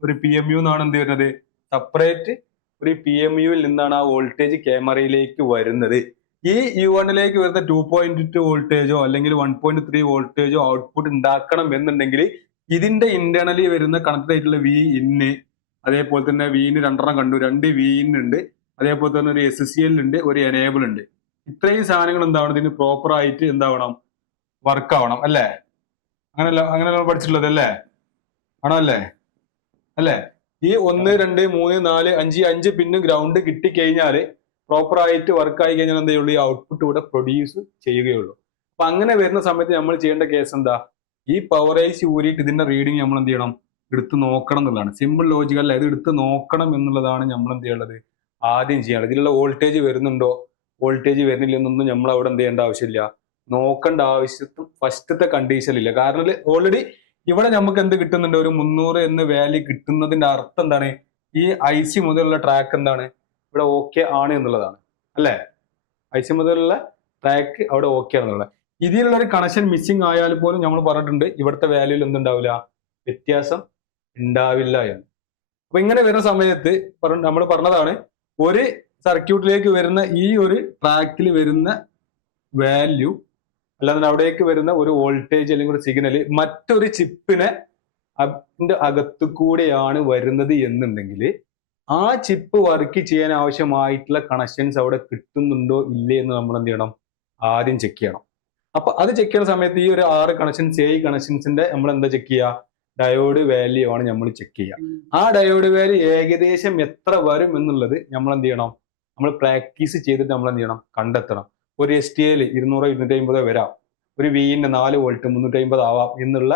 ഒരു PMU എന്നാണ് എന്ത് വരുന്നത്, സെപ്പറേറ്റ് ഒരു PMU ൽ നിന്നാണ് ആ വോൾട്ടേജ് ക്യാമറയിലേക്ക് വരുന്നത്. ഈ U1ലേക്ക് വരുന്ന 2.2 വോൾട്ടേജോ അല്ലെങ്കിൽ 1.3 വോൾട്ടേജോ ഔട്ട്പുട്ട് ഉണ്ടാക്കണം എന്നുണ്ടെങ്കിൽ ഇതിന്റെ ഇന്റേണലി വരുന്ന കണക്ട് ആയിട്ടുള്ള V ഇന്ന്, അതേപോലെ തന്നെ V ഇന് 2 കണ്ടു, 2 V ഇൻ ഉണ്ട്, അതേപോലെ തന്നെ ഒരു SCL ഉണ്ട്, ഒരു എനേബിൾ ഉണ്ട്. ഇത്രയും സാധനങ്ങൾ എന്താവണം, ഇതിന് പ്രോപ്പർ ആയിട്ട് എന്താവണം, വർക്ക് ആവണം അല്ലേ? അങ്ങനെയല്ല പഠിച്ചിട്ടുള്ളത് അല്ലേ? ആണോ അല്ലേ? അല്ലേ? ഈ 1 2 3 4 5 പിന്നും ഗ്രൗണ്ട് കിട്ടിക്കഴിഞ്ഞാൽ പ്രോപ്പർ ആയിട്ട് വർക്ക് ആയി കഴിഞ്ഞാൽ എന്താ ചെയ്യുള്ളൂ, ഈ ഔട്ട്പുട്ട് ഇവിടെ പ്രൊഡ്യൂസ് ചെയ്യുകയുള്ളൂ. അപ്പൊ അങ്ങനെ വരുന്ന സമയത്ത് നമ്മൾ ചെയ്യേണ്ട കേസ് എന്താ, ഈ പവർ ഐസി ഊരിയിട്ട് ഇതിന്റെ റീഡിങ് നമ്മൾ എന്ത് ചെയ്യണം, എടുത്ത് നോക്കണം എന്നുള്ളതാണ്. സിമ്പിൾ ലോജിക് അല്ല, ഇത് എടുത്ത് നോക്കണം എന്നുള്ളതാണ് നമ്മൾ എന്ത് ചെയ്യേണ്ടത്, ആദ്യം ചെയ്യേണ്ടത്. ഇതിലുള്ള വോൾട്ടേജ് വരുന്നുണ്ടോ വോൾട്ടേജ് വരുന്നില്ലെന്നൊന്നും നമ്മൾ അവിടെ എന്ത് ചെയ്യേണ്ട ആവശ്യമില്ല, നോക്കേണ്ട ആവശ്യത്തും ഫസ്റ്റത്തെ കണ്ടീഷനില്ല. കാരണം ഓൾറെഡി ഇവിടെ നമുക്ക് എന്ത് കിട്ടുന്നുണ്ട്, ഒരു 300 എന്ന് വാല്യൂ കിട്ടുന്നതിന്റെ അർത്ഥം എന്താണ്, ഈ IC മുതലുള്ള ട്രാക്ക് എന്താണ് ഇവിടെ ഓക്കെ ആണ് എന്നുള്ളതാണ് അല്ലെ. IC മുതലുള്ള ട്രാക്ക് അവിടെ ഓക്കെ ആണെന്നുള്ളത്. ഇതിലുള്ള ഒരു കണക്ഷൻ മിസ്സിംഗ് ആയാൽ പോലും നമ്മൾ പറഞ്ഞിട്ടുണ്ട് ഇവിടുത്തെ വാല്യൂയിൽ എന്തുണ്ടാവില്ല, വ്യത്യാസം ഉണ്ടാവില്ല എന്ന്. അപ്പൊ ഇങ്ങനെ വരുന്ന സമയത്ത് നമ്മൾ പറഞ്ഞതാണ്, ഒരു സർക്യൂട്ടിലേക്ക് വരുന്ന ഈ ഒരു ട്രാക്കിൽ വരുന്ന വാല്യൂ അല്ലാതെ അവിടേക്ക് വരുന്ന ഒരു വോൾട്ടേജ് അല്ലെങ്കിൽ ഒരു സിഗ്നൽ മറ്റൊരു ചിപ്പിനെ അതിന്റെ അകത്തു കൂടെയാണ് വരുന്നത് എന്നുണ്ടെങ്കിൽ ആ ചിപ്പ് വർക്ക് ചെയ്യാൻ ആവശ്യമായിട്ടുള്ള കണക്ഷൻസ് അവിടെ കിട്ടുന്നുണ്ടോ ഇല്ലേ എന്ന് നമ്മൾ എന്ത് ചെയ്യണം, ആദ്യം ചെക്ക് ചെയ്യണം. അപ്പൊ അത് ചെക്ക് ചെയ്യുന്ന സമയത്ത് ഈ ഒരു 6 കണക്ഷൻസ് 7 കണക്ഷൻസിന്റെ നമ്മൾ എന്താ ചെക്ക് ചെയ്യുക, ഡയോഡ് വാല്യൂ ആണ് നമ്മൾ ചെക്ക് ചെയ്യുക. ആ ഡയോഡ് വാല്യൂ ഏകദേശം എത്ര വരും എന്നുള്ളത് നമ്മൾ എന്ത് ചെയ്യണം, നമ്മൾ പ്രാക്ടീസ് ചെയ്തിട്ട് നമ്മൾ എന്ത് ചെയ്യണം, കണ്ടെത്തണം. ഒരു STL 200 250 വരാം, ഒരു VIN 4 വോൾട്ട് 350 ആവാം എന്നുള്ള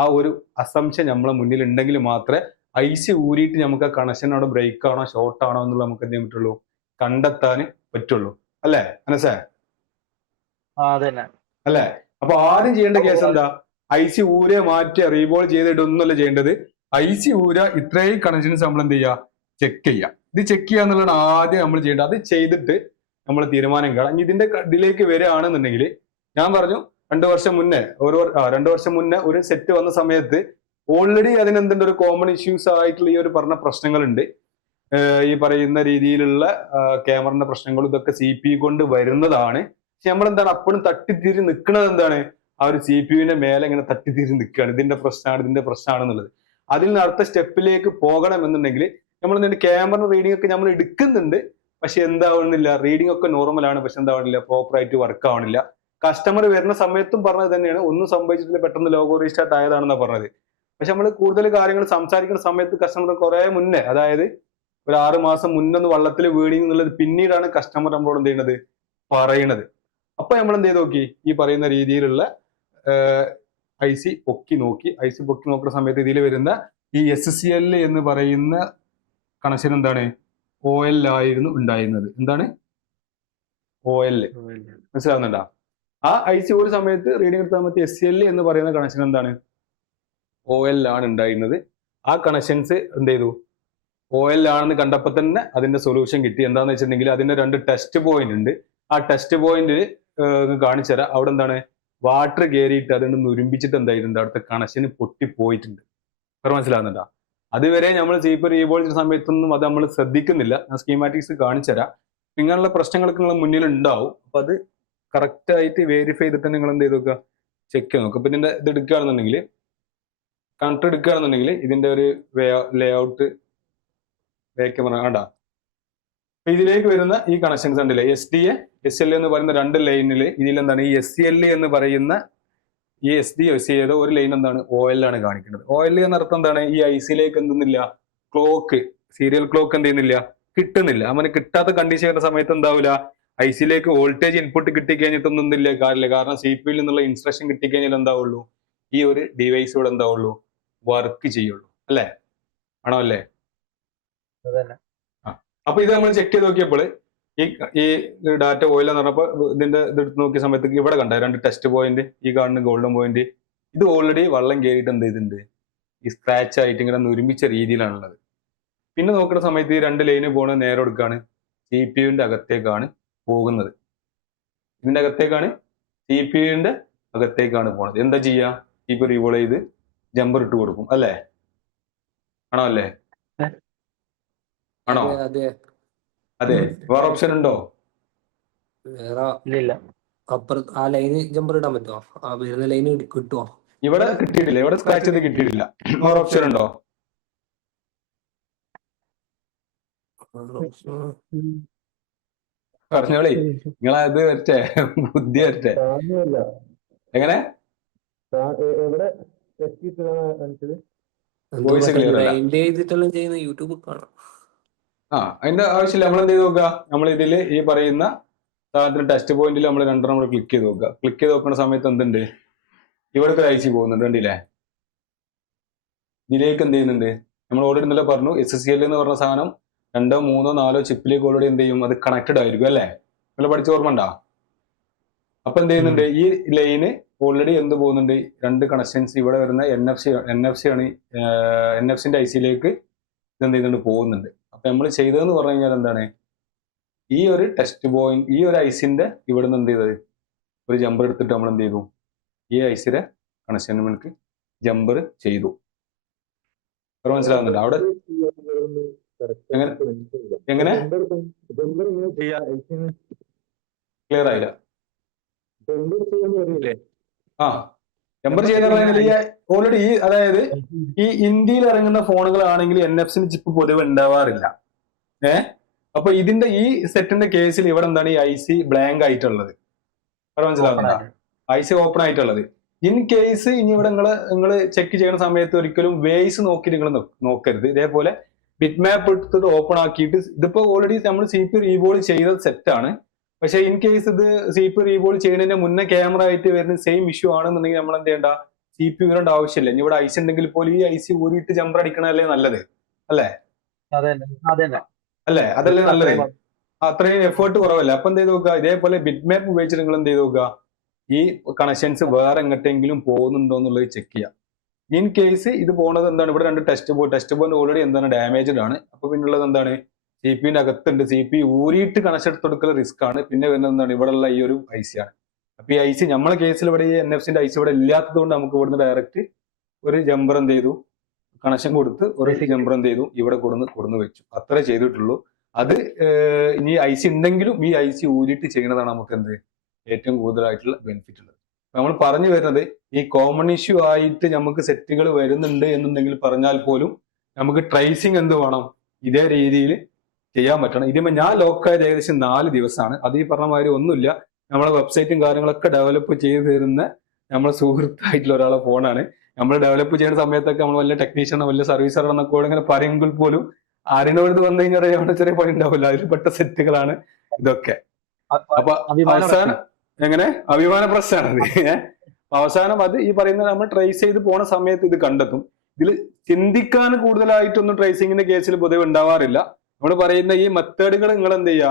ആ ഒരു അസംഷൻ നമ്മളെ മുന്നിൽ ഉണ്ടെങ്കിൽ മാത്രമേ IC ഊരിയിട്ട് നമുക്ക് ആ കണക്ഷൻ അവിടെ ബ്രേക്ക് ആണോ ഷോർട്ട് ആണോ എന്നുള്ളത് നമുക്ക് എന്ത് ചെയ്യാൻ പറ്റുള്ളൂ, കണ്ടെത്താൻ പറ്റുള്ളൂ അല്ലേ മനസ്സേ? അതന്നെ. അല്ലെ? അപ്പൊ ആദ്യം ചെയ്യേണ്ട കേസ് എന്താ, IC ഊരെ മാറ്റി റീബോൾ ചെയ്തിട്ടൊന്നുമല്ല ചെയ്യേണ്ടത്. IC ഊര ഇത്രയും കണക്ഷൻസ് നമ്മൾ എന്ത് ചെയ്യുക, ചെക്ക് ചെയ്യുക. ഇത് ചെക്ക് ചെയ്യുക എന്നുള്ളതാണ് ആദ്യം നമ്മൾ ചെയ്യേണ്ടത്. അത് ചെയ്തിട്ട് നമ്മൾ തീരുമാനം കാണാം. ഇതിന്റെ ഇതിലേക്ക് വരികയാണെന്നുണ്ടെങ്കിൽ ഞാൻ പറഞ്ഞു 2 വർഷം മുന്നേ 2 വർഷം മുന്നേ ഒരു സെറ്റ് വന്ന സമയത്ത് ഓൾറെഡി അതിനെന്തുണ്ട്, ഒരു കോമൺ ഇഷ്യൂസ് ആയിട്ടുള്ള ഈ ഒരു പറഞ്ഞ പ്രശ്നങ്ങളുണ്ട്. ഈ പറയുന്ന രീതിയിലുള്ള ക്യാമറന്റെ പ്രശ്നങ്ങളും ഇതൊക്കെ CPU കൊണ്ട് വരുന്നതാണ്. പക്ഷെ നമ്മളെന്താണ് അപ്പോഴും തട്ടിത്തിരി നിൽക്കുന്നത് എന്താണ്, ആ ഒരു CPU മേലെ ഇങ്ങനെ തട്ടിത്തിരി നിൽക്കുകയാണ്, ഇതിന്റെ പ്രശ്നമാണെന്നുള്ളത്. അതിൽ നിന്ന് അടുത്ത സ്റ്റെപ്പിലേക്ക് പോകണം എന്നുണ്ടെങ്കിൽ നമ്മൾ എന്തുണ്ട്, ക്യാമറ റീഡിംഗ് ഒക്കെ നമ്മൾ എടുക്കുന്നുണ്ട്, പക്ഷെ എന്താവുന്നില്ല, റീഡിംഗ് ഒക്കെ നോർമലാണ്, പക്ഷെ എന്താവണില്ല, പ്രോപ്പർ ആയിട്ട് വർക്ക് ആവണില്ല. കസ്റ്റമർ വരുന്ന സമയത്തും പറഞ്ഞത് തന്നെയാണ്, ഒന്നും സംഭവിച്ചിട്ടില്ല, പെട്ടെന്ന് ലോഗോ റീസ്റ്റാർട്ട് ആയതാണെന്നാണ് പറഞ്ഞത്. പക്ഷെ നമ്മൾ കൂടുതൽ കാര്യങ്ങൾ സംസാരിക്കുന്ന സമയത്ത് കസ്റ്റമർ കുറെ മുന്നേ, അതായത് ഒരു 6 മാസം മുന്നൊന്ന് വള്ളത്തിൽ വീണി എന്നുള്ളത് പിന്നീടാണ് കസ്റ്റമർ നമ്മളോട് എന്ത് ചെയ്യുന്നത്, പറയണത്. അപ്പൊ നമ്മൾ എന്ത് ചെയ്ത് നോക്കി, ഈ പറയുന്ന രീതിയിലുള്ള IC പൊക്കി നോക്കി. IC പൊക്കി നോക്കുന്ന സമയത്ത് ഇതിൽ വരുന്ന ഈ SCL എന്ന് പറയുന്ന കണക്ഷൻ എന്താണ്, OL ആയിരുന്നു ഉണ്ടായിരുന്നത്. എന്താണ് OL, മനസ്സിലാവുന്നുണ്ടോ? ആ IC ഒരു സമയത്ത് റീഡിംഗ് എടുത്ത സമയത്ത് SCL എന്ന് പറയുന്ന കണക്ഷൻ എന്താണ്, OL ആണ് ഉണ്ടായിരുന്നത്. ആ കണക്ഷൻസ് എന്ത് ചെയ്തു, OL ആണെന്ന് കണ്ടപ്പോൾ തന്നെ അതിന്റെ സൊല്യൂഷൻ കിട്ടി. എന്താന്ന് വെച്ചിട്ടുണ്ടെങ്കിൽ അതിന്റെ 2 ടെസ്റ്റ് പോയിന്റ് ഉണ്ട്. ആ ടെസ്റ്റ് പോയിന്റ് കാണിച്ചു തരാം. അവിടെ എന്താണ്, വാട്ടർ കയറിയിട്ട് അതിന് നുരുമ്പിച്ചിട്ട് എന്തായിട്ടുണ്ട്, അവിടുത്തെ കണക്ഷൻ പൊട്ടിപ്പോയിട്ടുണ്ട്. മനസ്സിലാവുന്നുണ്ടോ? അതുവരെ നമ്മൾ CPU റീബോൾ ചെയ്യുന്ന സമയത്തൊന്നും അത് നമ്മൾ ശ്രദ്ധിക്കുന്നില്ല. ഞാൻ സ്കീമാറ്റിക്സ് കാണിച്ചു തരാം. ഇങ്ങനെയുള്ള പ്രശ്നങ്ങളൊക്കെ നിങ്ങളുടെ മുന്നിൽ ഉണ്ടാവും. അപ്പൊ അത് കറക്റ്റ് ആയിട്ട് വെരിഫൈ ചെയ്തിട്ട് നിങ്ങൾ എന്ത് ചെയ്ത് നോക്കുക, ചെക്ക് ചെയ്ത് നോക്കുക. അപ്പൊ ഇതിന്റെ ഇത് എടുക്കുകയാണെന്നുണ്ടെങ്കിൽ, കണക്ടർ എടുക്കുകയാണെന്നുണ്ടെങ്കിൽ ഇതിന്റെ ഒരു ലേ ഔട്ട് വേണ്ട, ഇതിലേക്ക് വരുന്ന ഈ കണക്ഷൻസ് ഉണ്ടല്ലേ, SDA SL എന്ന് പറയുന്ന 2 ലൈനിൽ ഇതിൽ എന്താണ്, ഈ SCL എന്ന് പറയുന്ന ഈ SDA ഏതോ ഒരു ലൈൻ എന്താണ്, OL ആണ് കാണിക്കുന്നത്. OL എന്ന അർത്ഥം എന്താണ്, ഈ IC-ലേക്ക് എന്തുന്നില്ല, ക്ലോക്ക്, സീരിയൽ ക്ലോക്ക് എന്ത് ചെയ്യുന്നില്ല, കിട്ടുന്നില്ല. അങ്ങനെ കിട്ടാത്ത കണ്ടീഷൻ വരുന്ന സമയത്ത് എന്താവില്ല, IC-ലേക്ക് വോൾട്ടേജ് ഇൻപുട്ട് കിട്ടിക്കഴിഞ്ഞിട്ടൊന്നും കാര്യമില്ല. കാരണം CPU നിന്നുള്ള ഇൻസ്ട്രക്ഷൻ കിട്ടിക്കഴിഞ്ഞാൽ എന്താവുള്ളൂ, ഈ ഒരു ഡിവൈസ് ഇവിടെ എന്താവുള്ളൂ, വർക്ക് ചെയ്യുള്ളൂ അല്ലേ, ആണോ അല്ലേ? അപ്പൊ ഇത് നമ്മൾ ചെക്ക് ചെയ്ത് നോക്കിയപ്പോൾ ഈ ഡാറ്റ OL എന്ന് പറഞ്ഞപ്പോൾ ഇതിന്റെ ഇത് എടുത്ത് നോക്കിയ സമയത്ത് ഇവിടെ കണ്ട 2 ടെസ്റ്റ് പോയിന്റ്, ഈ കാണുന്ന ഗോൾഡൻ പോയിന്റ്, ഇത് ഓൾറെഡി വെള്ളം കയറിയിട്ട് എന്ത് ചെയ്തിട്ടുണ്ട്, ഈ സ്ക്രാച്ച് ആയിട്ട് ഇങ്ങനെ ഒരുമിച്ച രീതിയിലാണുള്ളത്. പിന്നെ നോക്കുന്ന സമയത്ത് ഈ 2 ലൈന് പോണത് നേരെ കൊടുക്കാണ്, CPU-ന്റെ അകത്തേക്കാണ് പോകുന്നത്. ഇതിന്റെ അകത്തേക്കാണ്, CPU-ന്റെ അകത്തേക്കാണ് പോണത്. എന്താ ചെയ്യാ, CPU റീവോൾ ചെയ്ത് ജമ്പർ ഇട്ട് കൊടുക്കും അല്ലേ, ആണോ അല്ലേ? ആണോ? അതെ. വേറെ ഓപ്ഷൻ ഉണ്ടോ? ഇല്ല. അപ്പുറത്ത് ആ ലൈന് ജമ്പർ ഇടാൻ പറ്റുമോ? ആ വരുന്ന ലൈന് കിട്ടുമോ? ഇവിടെ കിട്ടിയിട്ടില്ല, ഇവിടെ സ്ക്രാച്ച് ചെയ്ത് കിട്ടിയിട്ടില്ല. വേറെ ഓപ്ഷൻ ഉണ്ടോ? പറഞ്ഞോളി, നിങ്ങളത് വരട്ടെ, ബുദ്ധി വരട്ടെ. എങ്ങനെ വോയിസ് ക്ലിയർ അല്ല. ചെയ്യുന്ന യൂട്യൂബ് കാണാം. അതിന്റെ ആവശ്യമില്ല. നമ്മൾ എന്ത് ചെയ്ത് നോക്കുക, നമ്മൾ ഇതിൽ ഈ പറയുന്ന സാധനത്തിന് ടെസ്റ്റ് പോയിന്റിൽ നമ്മൾ 2 നമ്മൾ ക്ലിക്ക് ചെയ്ത് നോക്കുക. ക്ലിക്ക് ചെയ്ത് നോക്കുന്ന സമയത്ത് എന്തുണ്ട്, ഇവിടുത്തെ IC പോകുന്നുണ്ട്, കണ്ടില്ലേ? ഇതിലേക്ക് എന്ത് ചെയ്യുന്നുണ്ട്, നമ്മൾ ഓൾറെഡി ഇന്നലെ പറഞ്ഞു SCL എന്ന് പറഞ്ഞ സാധനം 2, 3, 4 ചിപ്പിലേക്ക് ഓൾറെഡി എന്ത് ചെയ്യും, അത് കണക്റ്റഡ് ആയിരിക്കും അല്ലേ? നിങ്ങൾ പഠിച്ച ഓർമ്മ ഉണ്ടോ? അപ്പൊ എന്ത് ചെയ്യുന്നുണ്ട്, ഈ ലൈന് ഓൾറെഡി എന്ത് പോകുന്നുണ്ട്, രണ്ട് കണക്ഷൻസ് ഇവിടെ വരുന്ന NFC ആണ്, NFC ഐസിയിലേക്ക് ഇതെന്ത് ചെയ്യുന്നുണ്ട്, പോകുന്നുണ്ട്. അപ്പൊ നമ്മൾ ചെയ്തതെന്ന് പറഞ്ഞു കഴിഞ്ഞാൽ എന്താണ്, ഈ ഒരു ടെസ്റ്റ് പോയിന്റ്, ഈ ഒരു ഐസിന്റെ ഇവിടെ നിന്ന് എന്ത് ചെയ്തത്, ഒരു ജമ്പർ എടുത്തിട്ട് നമ്മൾ എന്ത് ചെയ്തു, ഈ ഐസിയുടെ കണക്ഷനുകൾക്ക് ജമ്പർ ചെയ്തു. മനസ്സിലാവുന്നുണ്ട് അവിടെ എങ്ങനെ ക്ലിയർ ആയില്ല? ആ, ജമ്പർ ചെയ്യുന്ന ഓൾറെഡി അതായത് ഈ ഇന്ത്യയിൽ ഇറങ്ങുന്ന ഫോണുകളാണെങ്കിൽ NFC ചിപ്പ് പൊതുവെ ഉണ്ടാവാറില്ല. അപ്പൊ ഇതിന്റെ ഈ സെറ്റിന്റെ കേസിൽ ഇവിടെ എന്താണ് ഈ IC ബ്ലാങ്ക് ആയിട്ടുള്ളത്, മനസ്സിലാവുന്നുണ്ടോ? IC ഓപ്പൺ ആയിട്ടുള്ളത്. ഇൻ കേസ് ഇനി ഇവിടെ നിങ്ങൾ ചെക്ക് ചെയ്യുന്ന സമയത്ത് ഒരിക്കലും വേസ് നോക്കി നിങ്ങൾ നോക്കരുത്. ഇതേപോലെ ബിറ്റ് മാപ്പ് എടുത്തത് ഓപ്പൺ ആക്കിയിട്ട്, ഇതിപ്പോ ഓൾറെഡി നമ്മൾ CPU റീബോൾ ചെയ്ത സെറ്റാണ്. പക്ഷെ ഇൻ കേസ് ഇത് CPU റീബോൾ ചെയ്യുന്നതിന് മുന്നേ ക്യാമറ ആയിട്ട് വരുന്ന സെയിം ഇഷ്യൂ ആണെന്നുണ്ടെങ്കിൽ നമ്മൾ എന്ത് ചെയ്യേണ്ട, CPU ഇടേണ്ട ആവശ്യമില്ല. ഇനി ഇവിടെ ഐസ് ഉണ്ടെങ്കിൽ പോലും ഈ IC ഊരിയിട്ട് ജമ്പർ അടിക്കണല്ലേ നല്ലത്, അല്ലേ? അല്ലേ, അതല്ലേ നല്ലത്? അത്രയും എഫേർട്ട് കുറവല്ല. അപ്പൊ എന്ത് ചെയ്ത് നോക്കുക, ഇതേപോലെ ബിറ്റ് മാപ്പ് ഉപയോഗിച്ചിട്ട് നിങ്ങൾ എന്ത് ചെയ്ത് നോക്കുക, ഈ കണക്ഷൻസ് വേറെ എങ്ങോട്ടെങ്കിലും പോകുന്നുണ്ടോ എന്നുള്ളത് ചെക്ക് ചെയ്യാം. ഇൻ കേസ് ഇത് പോകുന്നത് എന്താണ്, ഇവിടെ രണ്ട് ടെസ്റ്റ് പോയിന്റ് ഓൾറെഡി എന്താണ് ഡാമേജ്ഡ് ആണ്. അപ്പൊ പിന്നുള്ളത് എന്താണ്, CPU അകത്തുണ്ട്. CPU ഊരിയിട്ട് കണക്ഷൻ എടുത്ത് കൊടുക്കൽ റിസ്ക് ആണ്. പിന്നെ വരുന്നത് എന്താണ്, ഇവിടെയുള്ള ഈ ഒരു IC ആണ്. അപ്പൊ ഈ IC നമ്മളെ കേസിൽ ഇവിടെ ഈ NFC IC ഇവിടെ ഇല്ലാത്തത് കൊണ്ട് നമുക്ക് ഇവിടുന്ന് ഡയറക്റ്റ് ഒരു ജമ്പർ എന്ത് ചെയ്തു, കണക്ഷൻ കൊടുത്ത് ഒരു ജമ്പർ എന്ത് ചെയ്തു, ഇവിടെ കൊടുന്ന് വെച്ചു. അത്രേ ചെയ്തിട്ടുള്ളൂ. അത് ഇനി IC ഉണ്ടെങ്കിലും ഈ IC ഊരിയിട്ട് ചെയ്യുന്നതാണ് നമുക്ക് എന്ത് ഏറ്റവും കൂടുതലായിട്ടുള്ള ബെനിഫിറ്റ് ഉള്ളത്. നമ്മൾ പറഞ്ഞു വരുന്നത് ഈ കോമൺ ഇഷ്യൂ ആയിട്ട് നമുക്ക് സെറ്റുകൾ വരുന്നുണ്ട് എന്നുണ്ടെങ്കിൽ പറഞ്ഞാൽ പോലും നമുക്ക് ട്രേസിങ് എന്ത് വേണം, ഇതേ രീതിയിൽ ചെയ്യാൻ പറ്റണം. ഇതിപ്പോ ഞാൻ ലോക്കായത് ഏകദേശം 4 ദിവസമാണ്. അത് ഈ പറഞ്ഞ മാതിരി ഒന്നുമില്ല, നമ്മളെ വെബ്സൈറ്റും കാര്യങ്ങളൊക്കെ ഡെവലപ്പ് ചെയ്ത് തരുന്ന നമ്മളെ സുഹൃത്തായിട്ടുള്ള ഒരാളെ ഫോണാണ്. നമ്മൾ ഡെവലപ്പ് ചെയ്യുന്ന സമയത്തൊക്കെ നമ്മൾ വലിയ ടെക്നീഷ്യനോ വലിയ സർവീസറോ എന്നൊക്കെ ഇങ്ങനെ പറയുമ്പോൾ പോലും ആരിനോട് വന്നു കഴിഞ്ഞാൽ അവിടെ ചെറിയ പണി ഉണ്ടാവില്ല. അതിൽപ്പെട്ട സെറ്റുകളാണ് ഇതൊക്കെ. അപ്പൊ അവസാനം എങ്ങനെ അഭിമാന പ്രശ്നമാണത്. അവസാനം അത് ഈ പറയുന്ന നമ്മൾ ട്രേസ് ചെയ്ത് പോണ സമയത്ത് ഇത് കണ്ടെത്തും. ഇതിൽ ചിന്തിക്കാൻ കൂടുതലായിട്ടൊന്നും ട്രേസിങ്ങിന്റെ കേസിൽ പൊതുവെ ഉണ്ടാവാറില്ല. നമ്മൾ പറയുന്ന ഈ മെത്തേഡുകൾ നിങ്ങൾ എന്ത് ചെയ്യുക,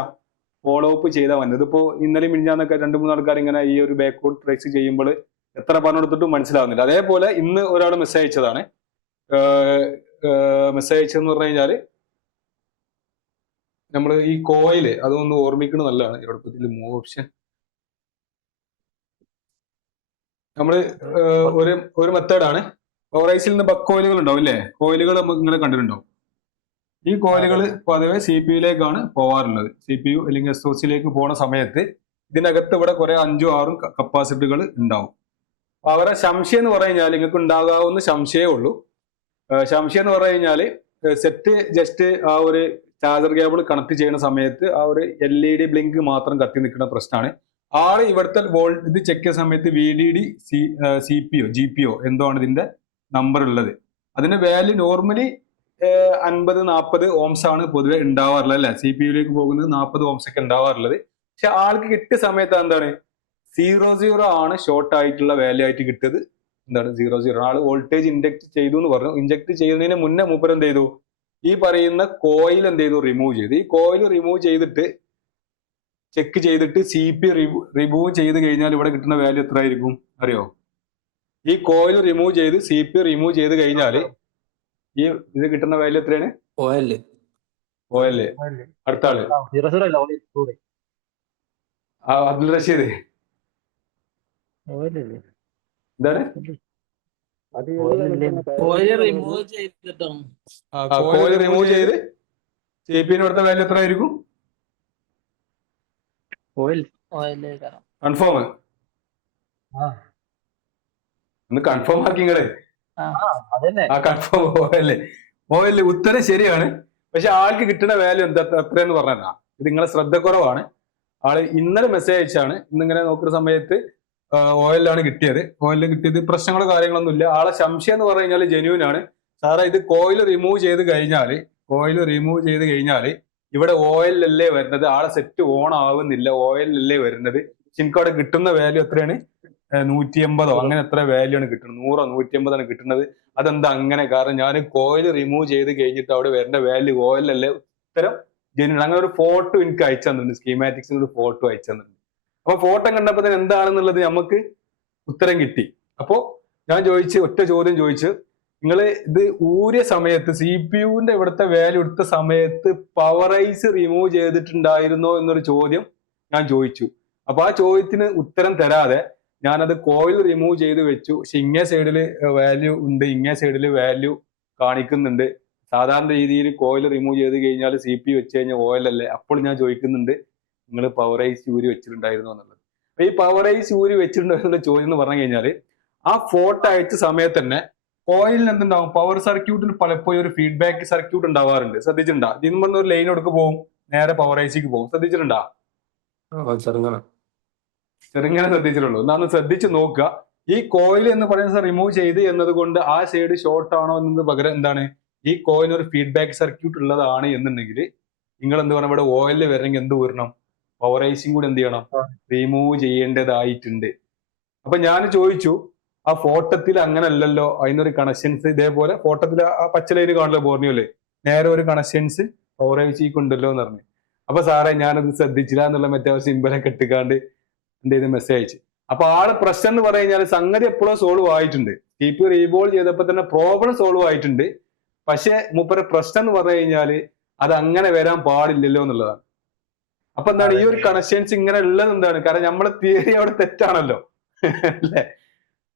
ഫോളോ അപ്പ് ചെയ്താൽ മതി. ഇതിപ്പോ ഇന്നലെ മിനിഞ്ഞാന്നൊക്കെ 2-3 ആൾക്കാർ ഇങ്ങനെ ഈ ഒരു ബാക്ക്വേർഡ് ട്രേസ് ചെയ്യുമ്പോൾ എത്ര പറഞ്ഞെടുത്തിട്ടും മനസ്സിലാവുന്നില്ല. അതേപോലെ ഇന്ന് ഒരാൾ മെസ്സേജ് അയച്ചതാണ്. മെസ്സേജ് അയച്ചതെന്ന് പറഞ്ഞു കഴിഞ്ഞാല് നമ്മൾ ഈ കോയില് അതൊന്ന് ഓർമ്മിക്കുന്നത് നല്ലതാണ്. എളുപ്പത്തിൽ മൂവ് ഓപ്ഷൻ നമ്മൾ ഒരു മെത്തേഡാണ്. ഓറൈസിൽ നിന്ന് ബക്ക് കോയിലുകൾ ഉണ്ടാവും അല്ലേ, കോയിലുകൾ നമുക്ക് ഇങ്ങനെ കണ്ടിട്ടുണ്ടാവും. ഈ കോയിലുകൾ പൊതുവെ CPU-യിലേക്കാണ് പോവാറുള്ളത്. CPU അല്ലെങ്കിൽ SOC-യിലേക്ക് പോണ സമയത്ത് ഇതിനകത്ത് ഇവിടെ കുറെ 5-6 കപ്പാസിറ്ററുകൾ ഉണ്ടാവും. അവരെ സംശയം എന്ന് പറഞ്ഞു കഴിഞ്ഞാൽ നിങ്ങൾക്ക് ഉണ്ടാകാവുന്ന സംശയമേ ഉള്ളൂ. സംശയം എന്ന് പറഞ്ഞു കഴിഞ്ഞാൽ സെറ്റ് ജസ്റ്റ് ആ ഒരു ചാർജർ കേബിൾ കണക്ട് ചെയ്യുന്ന സമയത്ത് ആ ഒരു LED ബ്ലിങ്ക് മാത്രം കത്തി നിൽക്കുന്ന പ്രശ്നമാണ്. ആള് ഇവിടുത്തെ ഇത് ചെക്ക് ചെയ്യുന്ന സമയത്ത് VDD CPO GPO എന്തോ ആണ് ഇതിന്റെ നമ്പർ ഉള്ളത്. അതിന്റെ വാല്യൂ നോർമലി 50-40 ഓംസ് ആണ് പൊതുവെ ഉണ്ടാവാറുള്ളത് അല്ലെ. CPU-യിലേക്ക് പോകുന്നത് 40 ഓംസ് ഒക്കെ ഉണ്ടാവാറുള്ളത്. പക്ഷെ ആൾക്ക് കിട്ടിയ സമയത്ത് എന്താണ് 00 ആണ് ഷോർട്ട് ആയിട്ടുള്ള വാല്യൂ ആയിട്ട് കിട്ടിയത്. എന്താണ് 00? ആള് വോൾട്ടേജ് ഇൻജക്ട് ചെയ്തു എന്ന് പറഞ്ഞു. ഇൻജക്ട് ചെയ്യുന്നതിന് മുന്നേ മൂപ്പർ എന്ത് ചെയ്തു, ഈ പറയുന്ന കോയിൽ എന്ത് ചെയ്തു, റിമൂവ് ചെയ്തു. ഈ കോയിൽ റിമൂവ് ചെയ്തിട്ട് ചെക്ക് ചെയ്തിട്ട് CPU റിമൂവ് ചെയ്ത് കഴിഞ്ഞാൽ ഇവിടെ കിട്ടുന്ന വാല്യൂ എത്ര ആയിരിക്കും അറിയോ? ഈ കോയിൽ റിമൂവ് ചെയ്ത് CPU റിമൂവ് ചെയ്ത് കഴിഞ്ഞാൽ ഈ ഇത് കിട്ടുന്ന വാല്യൂ എത്രയാണ്? OL. അടുത്ത ആള് അബ്ദുൽ റഷീദ് എന്താണ് കോയിൽ റിമൂവ് ചെയ്ത് CPU-ന് കൊടുത്ത വാല്യൂ എത്ര ആയിരിക്കും? കൺഫേം ഒന്ന് കൺഫേം ആക്കിങ്ങള്. കൺഫേം OL ഉത്തരം ശരിയാണ്. പക്ഷെ ആൾക്ക് കിട്ടുന്ന വാല്യൂ എന്താ എത്രയെന്ന് പറഞ്ഞാ ഇത് നിങ്ങളെ ശ്രദ്ധക്കുറവാണ്. ആള് ഇന്നലെ മെസ്സേജ് അയച്ചാണ്. ഇന്നിങ്ങനെ നോക്കുന്ന സമയത്ത് OL ആണ് കിട്ടിയത്. OL കിട്ടിയത് പ്രശ്നങ്ങളോ കാര്യങ്ങളൊന്നും ഇല്ല. ആളെ സംശയം എന്ന് പറഞ്ഞു കഴിഞ്ഞാൽ ജെന്യൂൻ ആണ്. സാറേ ഇത് കോയിൽ റിമൂവ് ചെയ്ത് കഴിഞ്ഞാല് ഇവിടെ OL അല്ലേ വരുന്നത്, ആളെ സെറ്റ് ഓൺ ആവുന്നില്ല, OL അല്ലേ വരുന്നത്. എനിക്ക് അവിടെ കിട്ടുന്ന വാല്യൂ എത്രയാണ്? 180 അങ്ങനെ എത്ര വാല്യൂ ആണ് കിട്ടുന്നത്? 100 180 ആണ് കിട്ടുന്നത്. അതെന്താ അങ്ങനെ? കാരണം ഞാൻ കോയിൽ റിമൂവ് ചെയ്ത് കഴിഞ്ഞിട്ട് അവിടെ വരേണ്ട വാല്യൂ OL അല്ലേ. ഉത്തരം ജെന്യൂൻ. അങ്ങനെ ഒരു ഫോട്ടോ എനിക്ക് അയച്ചു തന്നിട്ടുണ്ട്, സ്കീമാറ്റിക്സിന് ഒരു ഫോട്ടോ അയച്ചു തന്നിട്ടുണ്ട്. അപ്പൊ ഫോട്ടോ കണ്ടപ്പോ തന്നെ എന്താണെന്നുള്ളത് നമുക്ക് ഉത്തരം കിട്ടി. അപ്പോ ഞാൻ ഒറ്റ ചോദ്യം ചോദിച്ചു, നിങ്ങൾ ഇത് ഊരിയ സമയത്ത് CPU-ന്റെ ഇവിടുത്തെ വാല്യൂ എടുത്ത സമയത്ത് പവറൈസ് റിമൂവ് ചെയ്തിട്ടുണ്ടായിരുന്നോ എന്നൊരു ചോദ്യം ഞാൻ ചോദിച്ചു. അപ്പൊ ആ ചോദ്യത്തിന് ഉത്തരം തരാതെ ഞാനത് കോയിൽ റിമൂവ് ചെയ്ത് വെച്ചു. പക്ഷെ ഇങ്ങേ സൈഡിൽ വാല്യൂ ഉണ്ട്, ഇങ്ങേ സൈഡിൽ വാല്യൂ കാണിക്കുന്നുണ്ട്. സാധാരണ രീതിയിൽ കോയിൽ റിമൂവ് ചെയ്ത് കഴിഞ്ഞാൽ CPU വെച്ച് കഴിഞ്ഞാൽ ഓയിൽ അല്ലേ. അപ്പോൾ ഞാൻ ചോദിക്കുന്നുണ്ട്, നിങ്ങൾ പവറൈസ് ഊരി വെച്ചിട്ടുണ്ടായിരുന്നോ എന്നുള്ളത്. അപ്പൊ ഈ പവറൈസ് ഊരി വെച്ചിട്ടുണ്ടോ എന്നുള്ള ചോദ്യം എന്ന് പറഞ്ഞു കഴിഞ്ഞാല് ആ ഫോട്ടോ അയച്ച സമയത്ത് തന്നെ കോയിലിന് എന്തുണ്ടാവും, പവർ സർക്യൂട്ടിൽ പലപ്പോഴും ഒരു ഫീഡ്ബാക്ക് സർക്യൂട്ട് ഉണ്ടാവാറുണ്ട്. ശ്രദ്ധിച്ചിട്ടുണ്ടാ? ഇതിന് പറഞ്ഞ ഒരു ലൈൻ എടുക്ക് പോകും, നേരെ പവർ ഐസിക്ക് പോകും. ശ്രദ്ധിച്ചിട്ടുണ്ടാ? ചെറുങ്ങനെ ചെറുങ്ങനെ ശ്രദ്ധിച്ചിട്ടുള്ളൂ. എന്നാന്ന് ശ്രദ്ധിച്ച് നോക്കുക. ഈ കോയിൽ എന്ന് പറയുന്നത് റിമൂവ് ചെയ്ത് എന്നത് കൊണ്ട് ആ സൈഡ് ഷോർട്ട് ആണോ എന്നത് പകരം എന്താണ്, ഈ കോയിലിന് ഒരു ഫീഡ്ബാക്ക് സർക്യൂട്ട് ഉള്ളതാണ് എന്നുണ്ടെങ്കിൽ നിങ്ങൾ എന്ത് പറയണം, ഇവിടെ ഓയിലിൽ വരണമെങ്കിൽ എന്ത് വരണം, പവർ ഐസിയും കൂടി എന്ത് ചെയ്യണം, റിമൂവ് ചെയ്യേണ്ടതായിട്ടുണ്ട്. അപ്പൊ ഞാൻ ചോദിച്ചു, ആ ഫോട്ടത്തിൽ അങ്ങനെ അല്ലല്ലോ, അതിനൊരു കണക്ഷൻസ് ഇതേപോലെ ഫോട്ടത്തിൽ ആ പച്ച ലൈന് കാണില്ല ബോർണിയോല്, നേരെ ഒരു കണക്ഷൻസ് പവർ ഐസിക്ക് ഉണ്ടല്ലോ എന്ന് പറഞ്ഞു. അപ്പൊ സാറേ ഞാനത് ശ്രദ്ധിച്ചില്ല എന്നുള്ള മറ്റേ സിമ്പലൊക്കെ ഇട്ടുകാണ്ട് എന്ത് ചെയ്ത് മെസ്സേജ് അയച്ചു. അപ്പൊ ആള് പ്രശ്നം എന്ന് പറഞ്ഞു കഴിഞ്ഞാൽ സംഗതി എപ്പോഴും സോൾവ് ആയിട്ടുണ്ട്. CPU റീബോൾ ചെയ്തപ്പോ തന്നെ പ്രോബ്ലം സോൾവ് ആയിട്ടുണ്ട്. പക്ഷെ മൂപ്പരെ പ്രശ്നം എന്ന് പറഞ്ഞു കഴിഞ്ഞാല് അത് അങ്ങനെ വരാൻ പാടില്ലല്ലോ എന്നുള്ളതാണ്. അപ്പൊ എന്താണ് ഈ ഒരു കണക്ഷൻസ് ഇങ്ങനെ ഉള്ളത് എന്താണ്, കാരണം നമ്മളെ തിയറി അവിടെ തെറ്റാണല്ലോ അല്ലെ.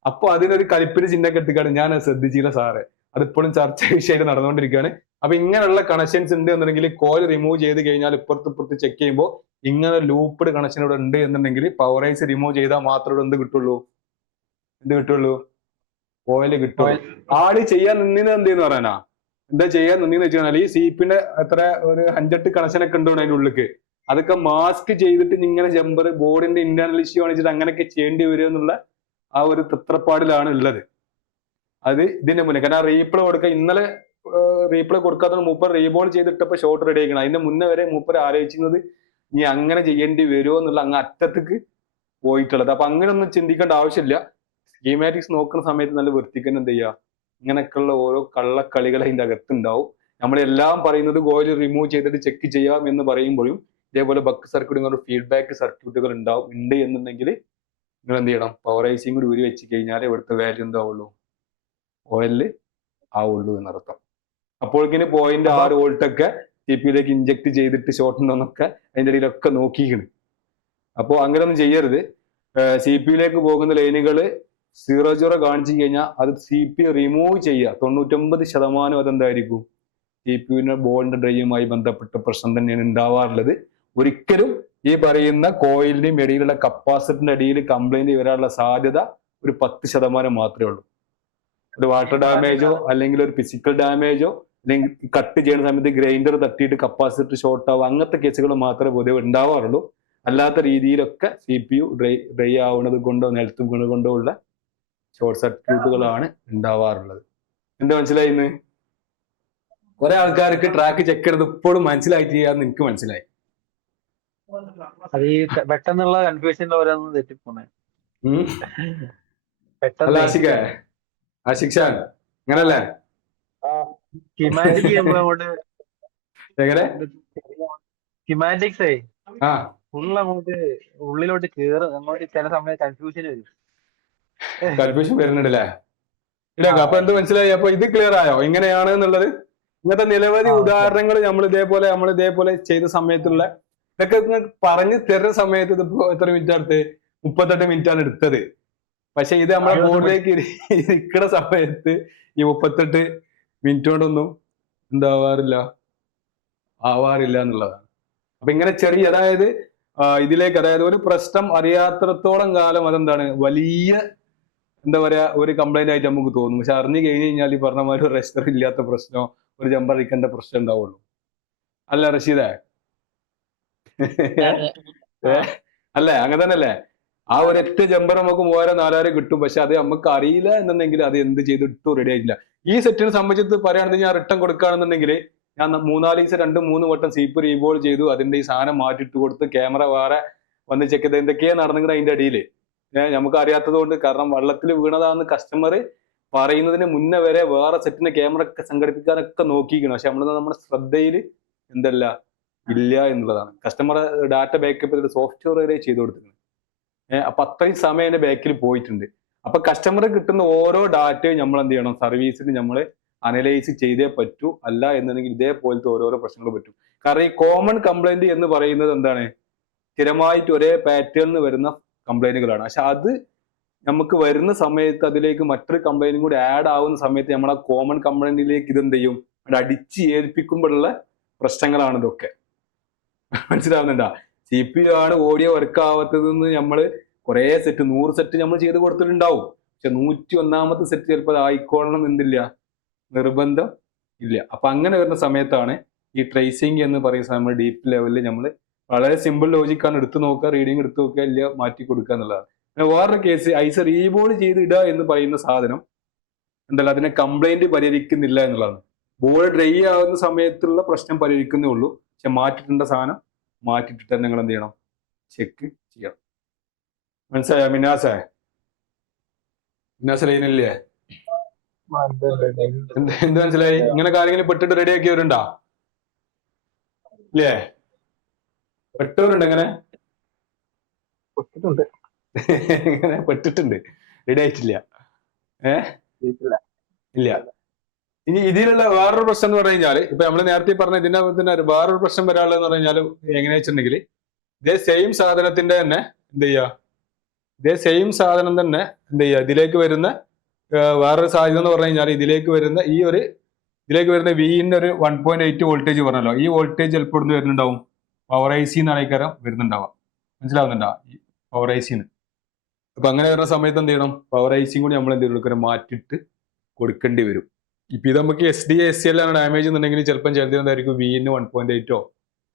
അപ്പൊ അതിനൊരു കലിപ്പിന് ചിഹ്നം കെട്ടിക്കാണ്. ഞാൻ ശ്രദ്ധിച്ചില്ല സാറേ, അതിപ്പോഴും ചർച്ച വിഷയമായിട്ട് നടന്നുകൊണ്ടിരിക്കുകയാണ്. അപ്പൊ ഇങ്ങനെയുള്ള കണക്ഷൻസ് ഉണ്ട് എന്നുണ്ടെങ്കിൽ കോയിൽ റിമൂവ് ചെയ്ത് കഴിഞ്ഞാൽ ഇപ്പുറത്ത് ചെക്ക് ചെയ്യുമ്പോൾ ഇങ്ങനെ ലൂപ്പ്ഡ് കണക്ഷൻ ഇവിടെ ഉണ്ട് എന്നുണ്ടെങ്കിൽ പവറൈസ് റിമൂവ് ചെയ്താൽ മാത്രമേ എന്ത് കിട്ടുള്ളൂ, കോയിൽ കിട്ടുള്ളൂ. ആള് ചെയ്യാൻ നിന്നിന്ന് എന്തെന്ന് പറയാനാ, എന്താ ചെയ്യാൻ നിന്നിന്ന് വെച്ച് കഴിഞ്ഞാൽ ഈ സീപ്പിന്റെ എത്ര ഒരു 5-8 കണക്ഷനൊക്കെ ഉണ്ട് അതിന്റെ ഉള്ളിക്ക്, അതൊക്കെ മാസ്ക് ചെയ്തിട്ട് ഇങ്ങനെ ജമ്പർ ബോർഡിന്റെ ഇന്റേണൽ ഇഷ്യൂ കാണിച്ചിട്ട് അങ്ങനെയൊക്കെ ചെയ്യേണ്ടി വരും എന്നുള്ള ആ ഒരു തത്രപ്പാടിലാണ് ഉള്ളത്. അത് ഇതിന്റെ മുന്നേ കാരണം റീപ്ലൈ കൊടുക്കുക, ഇന്നലെ റീപ്ലൈ കൊടുക്കാത്ത മൂപ്പർ റീബോൾ ചെയ്തിട്ടപ്പോ ഷോട്ട് റെഡി ആക്കണം. അതിന്റെ മുന്നേ വരെ മൂപ്പർ ആലോചിക്കുന്നത് ഇനി അങ്ങനെ ചെയ്യേണ്ടി വരുമോ എന്നുള്ള അങ്ങ് അറ്റത്തേക്ക് പോയിട്ടുള്ളത്. അപ്പൊ അങ്ങനെ ഒന്നും ചിന്തിക്കേണ്ട ആവശ്യമില്ല. സ്കീമാറ്റിക്സ് നോക്കുന്ന സമയത്ത് നല്ല വൃത്തിക്ക് എന്ത് ചെയ്യുക, ഇങ്ങനെയൊക്കെയുള്ള ഓരോ കള്ളക്കളികൾ അതിന്റെ അകത്തുണ്ടാവും. നമ്മളെല്ലാം പറയുന്നത് കോയിൽ റിമൂവ് ചെയ്തിട്ട് ചെക്ക് ചെയ്യാം എന്ന് പറയുമ്പോഴും ഇതേപോലെ ബക്ക് സർക്യൂട്ട് ഫീഡ്ബാക്ക് സർക്യൂട്ടുകൾ ഉണ്ട് എന്നുണ്ടെങ്കിൽ നിങ്ങൾ എന്ത് ചെയ്യണം, പവർ ഐസിയും കൂടി ഊരി വെച്ച് കഴിഞ്ഞാൽ ഇവിടുത്തെ വാല്യൂ എന്താവുള്ളൂ, ഓയിലില് ആവുള്ളൂ എന്നർത്ഥം. അപ്പോഴേക്കിന് 0.6 വോൾട്ടൊക്കെ CPU-യിലേക്ക് ഇഞ്ചക്ട് ചെയ്തിട്ട് ഷോർട്ട് ഉണ്ടോന്നൊക്കെ അതിന്റെ ഇടയിലൊക്കെ നോക്കിയിരിക്കണം. അപ്പോൾ അങ്ങനെയൊന്നും ചെയ്യരുത്. CPU-യിലേക്ക് പോകുന്ന ലൈനുകൾ 0 കാണിച്ചു കഴിഞ്ഞാൽ അത് CPU റിമൂവ് ചെയ്യുക. 99% അതെന്തായിരിക്കും, CPU-ന്റെ ബോളിന്റെ ഡ്രൈവുമായി ബന്ധപ്പെട്ട പ്രശ്നം തന്നെയാണ് ഉണ്ടാവാറുള്ളത്. ഒരിക്കലും ഈ പറയുന്ന കോയിലിന്റെയും ഇടയിലുള്ള കപ്പാസിറ്ററിന്റെ അടിയിൽ കംപ്ലൈന്റ് വരാനുള്ള സാധ്യത ഒരു 10% മാത്രമേ ഉള്ളൂ. ഒരു വാട്ടർ ഡാമേജോ അല്ലെങ്കിൽ ഒരു ഫിസിക്കൽ ഡാമേജോ അല്ലെങ്കിൽ കട്ട് ചെയ്യുന്ന സമയത്ത് ഗ്രൈൻഡർ തട്ടിയിട്ട് കപ്പാസിറ്റർ ഷോർട്ട് ആവും, അങ്ങനത്തെ കേസുകൾ മാത്രമേ പൊതുവെ ഉണ്ടാവാറുള്ളൂ. അല്ലാത്ത രീതിയിലൊക്കെ CPU ഡ്രൈ ആവുന്നത് കൊണ്ടോ നിലത്ത് വീണ് കൊണ്ടോ ഉള്ള ഷോർട്ട് സർക്യൂട്ടുകളാണ് ഉണ്ടാവാറുള്ളത്. എന്താ മനസ്സിലായിന്ന്? കുറെ ആൾക്കാർക്ക് ട്രാക്ക് ചെക്ക് ചെയ്തത് ഇപ്പോഴും മനസ്സിലായിട്ടില്ലാന്ന് എനിക്ക് മനസ്സിലായി. അത് ഈ പെട്ടെന്നുള്ള കൺഫ്യൂഷനിൽ ഓരോന്ന് തെറ്റിപ്പോണേ. അല്ല ആഷിഖ് ഖാൻ അങ്ങനല്ലേ, സ്കിമാറ്റിക് ചെയ്യുമ്പോ അങ്ങോട്ട് എങ്ങനെ സ്കിമാറ്റിക്സേ ആ ഫുൾ അങ്ങോട്ട് ഉള്ളിലോട്ട് കേറും, അങ്ങോട്ട് ചില സമയത്ത് കൺഫ്യൂഷൻ വരും. കൺഫ്യൂഷൻ വരുന്നുണ്ടല്ലേ? ഇല്ല, അപ്പൊ എന്ത് മനസ്സിലായി? അപ്പൊ ഇത് ക്ലിയർ ആയോ എങ്ങനെയാണ് എന്നുള്ളത്? ഇങ്ങനത്തെ നിരവധി ഉദാഹരണങ്ങൾ നമ്മൾ ഇതേപോലെ ചെയ്ത സമയത്തുള്ള ഇതൊക്കെ പറഞ്ഞു തരുന്ന സമയത്ത് ഇതിപ്പോ എത്ര മിനിറ്റ് അടുത്ത് 38 മിനിറ്റാണ് എടുത്തത്. പക്ഷെ ഇത് നമ്മളെ ബോർഡിലേക്ക് ഇരിക്കുന്ന സമയത്ത് ഈ 38 മിനിറ്റ് കൊണ്ടൊന്നും ആവാറില്ല എന്നുള്ളതാണ്. അപ്പൊ ഇങ്ങനെ ചെറിയ അതായത് ഇതിലേക്ക് അതായത് ഒരു പ്രശ്നം അറിയാത്രത്തോളം കാലം അതെന്താണ് വലിയ ഒരു കംപ്ലൈന്റ് ആയിട്ട് നമുക്ക് തോന്നും. പക്ഷെ അറിഞ്ഞു കഴിഞ്ഞ് കഴിഞ്ഞാൽ ഈ പറഞ്ഞ മാതിരി ഒരു റെസ്റ്റർ ഇല്ലാത്ത പ്രശ്നമോ ഒരു ജമ്പർ അടിക്കേണ്ട പ്രശ്നം ഉണ്ടാവുള്ളൂ. അല്ല റഷീദേ? അല്ലേ? അങ്ങനെ തന്നെയല്ലേ? ആ ഒരൊറ്റ ജമ്പർ നമുക്ക് 3000-4000 കിട്ടും. പക്ഷെ അത് നമുക്ക് അറിയില്ല എന്നുണ്ടെങ്കിൽ അത് എന്ത് ചെയ്തിട്ടും റെഡി ആയിട്ടില്ല. ഈ സെറ്റിനെ സംബന്ധിച്ച് പറയുകയാണെങ്കിൽ ഞാൻ റിട്ടേൺ കൊടുക്കുകയാണെന്നുണ്ടെങ്കിൽ ഞാൻ 3-4 ദിവസം 2-3 വട്ടം CPU റീബോൾ ചെയ്തു, അതിന്റെ ഈ സാധനം മാറ്റിട്ട് കൊടുത്ത് ക്യാമറ വേറെ വന്ന് ചെക്ക് ചെയ്ത് എന്തൊക്കെയാണ് നടന്നിട്ട് അതിന്റെ അടിയിൽ നമുക്ക് അറിയാത്തത് കൊണ്ട്. കാരണം വെള്ളത്തിൽ വീണതാന്ന് കസ്റ്റമർ പറയുന്നതിന് മുന്നേ വരെ വേറെ സെറ്റിന്റെ ക്യാമറ ഒക്കെ സംഘടിപ്പിക്കാനൊക്കെ നോക്കിയിരിക്കണം. പക്ഷെ നമ്മുടെ ശ്രദ്ധയിൽ ഇല്ല എന്നുള്ളതാണ്. കസ്റ്റമർ ഡാറ്റ ബാക്കപ്പ് ചെയ്തിട്ട് സോഫ്റ്റ്വെയർ വരെ ചെയ്തു കൊടുത്തിട്ടുണ്ട്. അപ്പൊ അത്രയും സമയം അതിന്റെ ബാക്കിൽ പോയിട്ടുണ്ട്. അപ്പൊ കസ്റ്റമർ കിട്ടുന്ന ഓരോ ഡാറ്റയും നമ്മൾ എന്ത് ചെയ്യണം, സർവീസിന് നമ്മൾ അനലൈസ് ചെയ്തേ പറ്റൂ. അല്ല എന്നുണ്ടെങ്കിൽ ഇതേപോലത്തെ ഓരോരോ പ്രശ്നങ്ങൾ പറ്റും. കാരണം ഈ കോമൺ കംപ്ലൈന്റ് എന്ന് പറയുന്നത് എന്താണ്, സ്ഥിരമായിട്ട് ഒരേ പാറ്റേണിൽ വരുന്ന കംപ്ലൈന്റുകളാണ്. പക്ഷെ അത് നമുക്ക് വരുന്ന സമയത്ത് അതിലേക്ക് മറ്റൊരു കംപ്ലൈന്റും കൂടി ആഡ് ആവുന്ന സമയത്ത് നമ്മൾ ആ കോമൺ കംപ്ലൈന്റിലേക്ക് ഇതെന്ത് ചെയ്യും, അത് അടിച്ച് ഏൽപ്പിക്കുമ്പോഴുള്ള പ്രശ്നങ്ങളാണ് ഇതൊക്കെ. മനസ്സിലാവുന്നുണ്ടോ? CPU ആണ് ഓഡിയോ വർക്ക് ആവാത്തതെന്ന് നമ്മൾ കുറെ സെറ്റ് 100 സെറ്റ് നമ്മൾ ചെയ്ത് കൊടുത്തിട്ടുണ്ടാവും. പക്ഷെ 101ാമത്തെ സെറ്റ് ചിലപ്പോൾ ആയിക്കോളണം എന്തില്ല, നിർബന്ധം ഇല്ല. അപ്പൊ അങ്ങനെ വരുന്ന സമയത്താണ് ഈ ട്രേസിംഗ് എന്ന് പറയുന്ന നമ്മൾ ഡീപ്പ് ലെവലിൽ നമ്മൾ വളരെ സിമ്പിൾ ലോജിക്കാണ് എടുത്തു നോക്കുക, റീഡിങ് എടുത്തു നോക്കുക, ഇല്ല മാറ്റി കൊടുക്കുക എന്നുള്ളതാണ്. പിന്നെ വേറൊരു കേസ് ഐസ് റീബോൾ ചെയ്ത് ഇടുക എന്ന് പറയുന്ന സാധനം എന്തല്ല, അതിനെ കംപ്ലൈന്റ് പരിഹരിക്കുന്നില്ല എന്നുള്ളതാണ്. ബോൾ ഡ്രൈ ആവുന്ന സമയത്തുള്ള പ്രശ്നം പരിഹരിക്കുന്നേ ഉള്ളൂ. പക്ഷെ മാറ്റിയിട്ടേണ്ട സാധനം മാറ്റിയിട്ടിട്ട് തന്നെ നിങ്ങൾ എന്ത് ചെയ്യണം, ചെക്ക് ചെയ്യണം. മനസ്സിലായോ മിനാസേ? മിനാസ് ലൈനില്ലേ? എന്ത് മനസ്സിലായി? ഇങ്ങനെ കാര്യങ്ങളിൽ പെട്ടിട്ട് റെഡി ആക്കിയവരുണ്ടോ? ഇല്ലേ? പെട്ടവരുണ്ട് ഇങ്ങനെ? ഇങ്ങനെ പെട്ടിട്ടുണ്ട്, റെഡി ആയിട്ടില്ല. ഇല്ല. ഇനി ഇതിലുള്ള വേറൊരു പ്രശ്നം എന്ന് പറഞ്ഞു കഴിഞ്ഞാൽ, ഇപ്പൊ നമ്മൾ നേരത്തെ പറഞ്ഞ ഇതിന്റെ വേറൊരു പ്രശ്നം വരാനുള്ളതെന്ന് പറഞ്ഞാൽ എങ്ങനെയാ വെച്ചിട്ടുണ്ടെങ്കിൽ, ഇതേ സെയിം സാധനത്തിന്റെ തന്നെ എന്ത് ചെയ്യുക, ഇതേ സെയിം സാധനം തന്നെ എന്ത് ചെയ്യുക, ഇതിലേക്ക് വരുന്ന വേറൊരു സാധ്യത എന്ന് പറഞ്ഞു കഴിഞ്ഞാൽ ഇതിലേക്ക് വരുന്ന വിന്റെ ഒരു 1.8 വോൾട്ടേജ് പറഞ്ഞല്ലോ, ഈ വോൾട്ടേജ് ചിലപ്പോൾ ഇവിടുന്ന് വരുന്നുണ്ടാവും, പവർ ഐ സി എന്നാണ് ഇക്കാരം വരുന്നുണ്ടാവുക. മനസ്സിലാവുന്നുണ്ടോ? പവർ ഐ സിന്ന്. അപ്പൊ അങ്ങനെ വരുന്ന സമയത്ത് എന്ത് ചെയ്യണം, പവർ ഐ സിയും കൂടി നമ്മൾ എന്ത് ചെയ്യണം, മാറ്റിയിട്ട് കൊടുക്കേണ്ടി വരും. ഇപ്പൊ ഇത് നമുക്ക് SDA/SCL ആണ് ഡാമേജ് എന്നുണ്ടെങ്കിൽ ചിലപ്പം ചെലുത്തുന്നതായിരിക്കും വിന് 1.8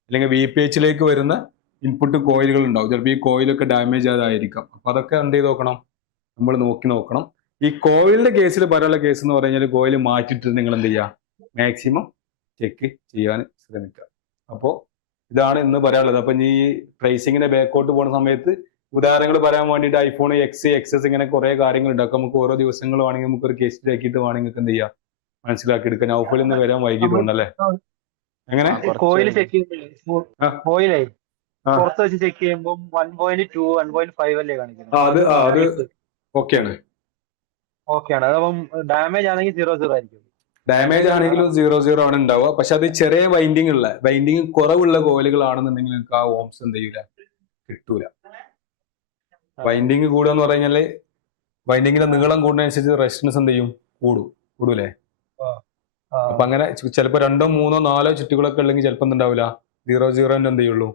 അല്ലെങ്കിൽ VPH വരുന്ന ഇൻപുട്ട് കോയിലുകൾ ഉണ്ടാവും. ചിലപ്പോൾ ഈ കോയിലൊക്കെ ഡാമേജ് ആയതായിരിക്കാം. അപ്പൊ അതൊക്കെ എന്ത് ചെയ്ത് നോക്കണം, നമ്മൾ നോക്കണം. ഈ കോയിലിന്റെ കേസിൽ പറയാനുള്ള കേസ് എന്ന് പറഞ്ഞാൽ കോയിൽ മാറ്റിയിട്ട് നിങ്ങൾ എന്ത് ചെയ്യുക, മാക്സിമം ചെക്ക് ചെയ്യാൻ ശ്രമിക്കുക. അപ്പോൾ ഇതാണ് ഇന്ന് പറയാനുള്ളത്. അപ്പൊ ഈ ട്രേസിങ്ങിന്റെ ബാക്കോട്ട് പോകുന്ന സമയത്ത് ഉദാഹരണങ്ങൾ പറയാൻ വേണ്ടിയിട്ട് iPhone XS ഇങ്ങനെ കുറെ കാര്യങ്ങൾ ഉണ്ടാക്കും. നമുക്ക് ഓരോ ദിവസങ്ങൾ വേണമെങ്കിൽ നമുക്ക് ഒരു കേസ് ആക്കിയിട്ട് വേണമെങ്കിൽ എന്ത് ചെയ്യാം, മനസ്സിലാക്കി എടുക്കാൻ. നൗഫൽ ഇന്ന് വരാൻ വൈകി തോന്നല്ലേ? എങ്ങനെ കോയിൽ ചെക്ക് ചെയ്യുമ്പോൾ കോയിലേ പുറത്ത് വെച്ച് ചെക്ക് ചെയ്യുമ്പോൾ 1.2 1.5 അല്ലേ കാണിക്കുന്നത്? അത് ഓക്കെയാണ്. അതപ്പം ഡാമേജ് ആണെങ്കിൽ 0 ആയിരിക്കും. ഡാമേജ് ആണെങ്കിലും 0 ആണ് ഉണ്ടാവുക. പക്ഷെ അത് ചെറിയ വൈൻഡിങ് കുറവുള്ള കോയിലുകളാണെന്നുണ്ടെങ്കിൽ നിങ്ങൾക്ക് ആ ഓംസ് എന്ത് ചെയ്യൂല, കിട്ടൂല. വൈൻഡിങ് കൂടുക എന്ന് പറഞ്ഞാല് വൈൻഡിങ്ങിന്റെ നീളം കൂടുന്നതനുസരിച്ച് റെസിസ്റ്റൻസ് എന്ത് ചെയ്യും, കൂടൂലേ? അപ്പൊ അങ്ങനെ ചിലപ്പോ 2, 3, 4 ചുറ്റുകളൊക്കെ ഉണ്ടെങ്കിൽ ചിലപ്പോൾ എന്തുണ്ടാവില്ല, 0 എന്ത് ചെയ്യുള്ളൂ,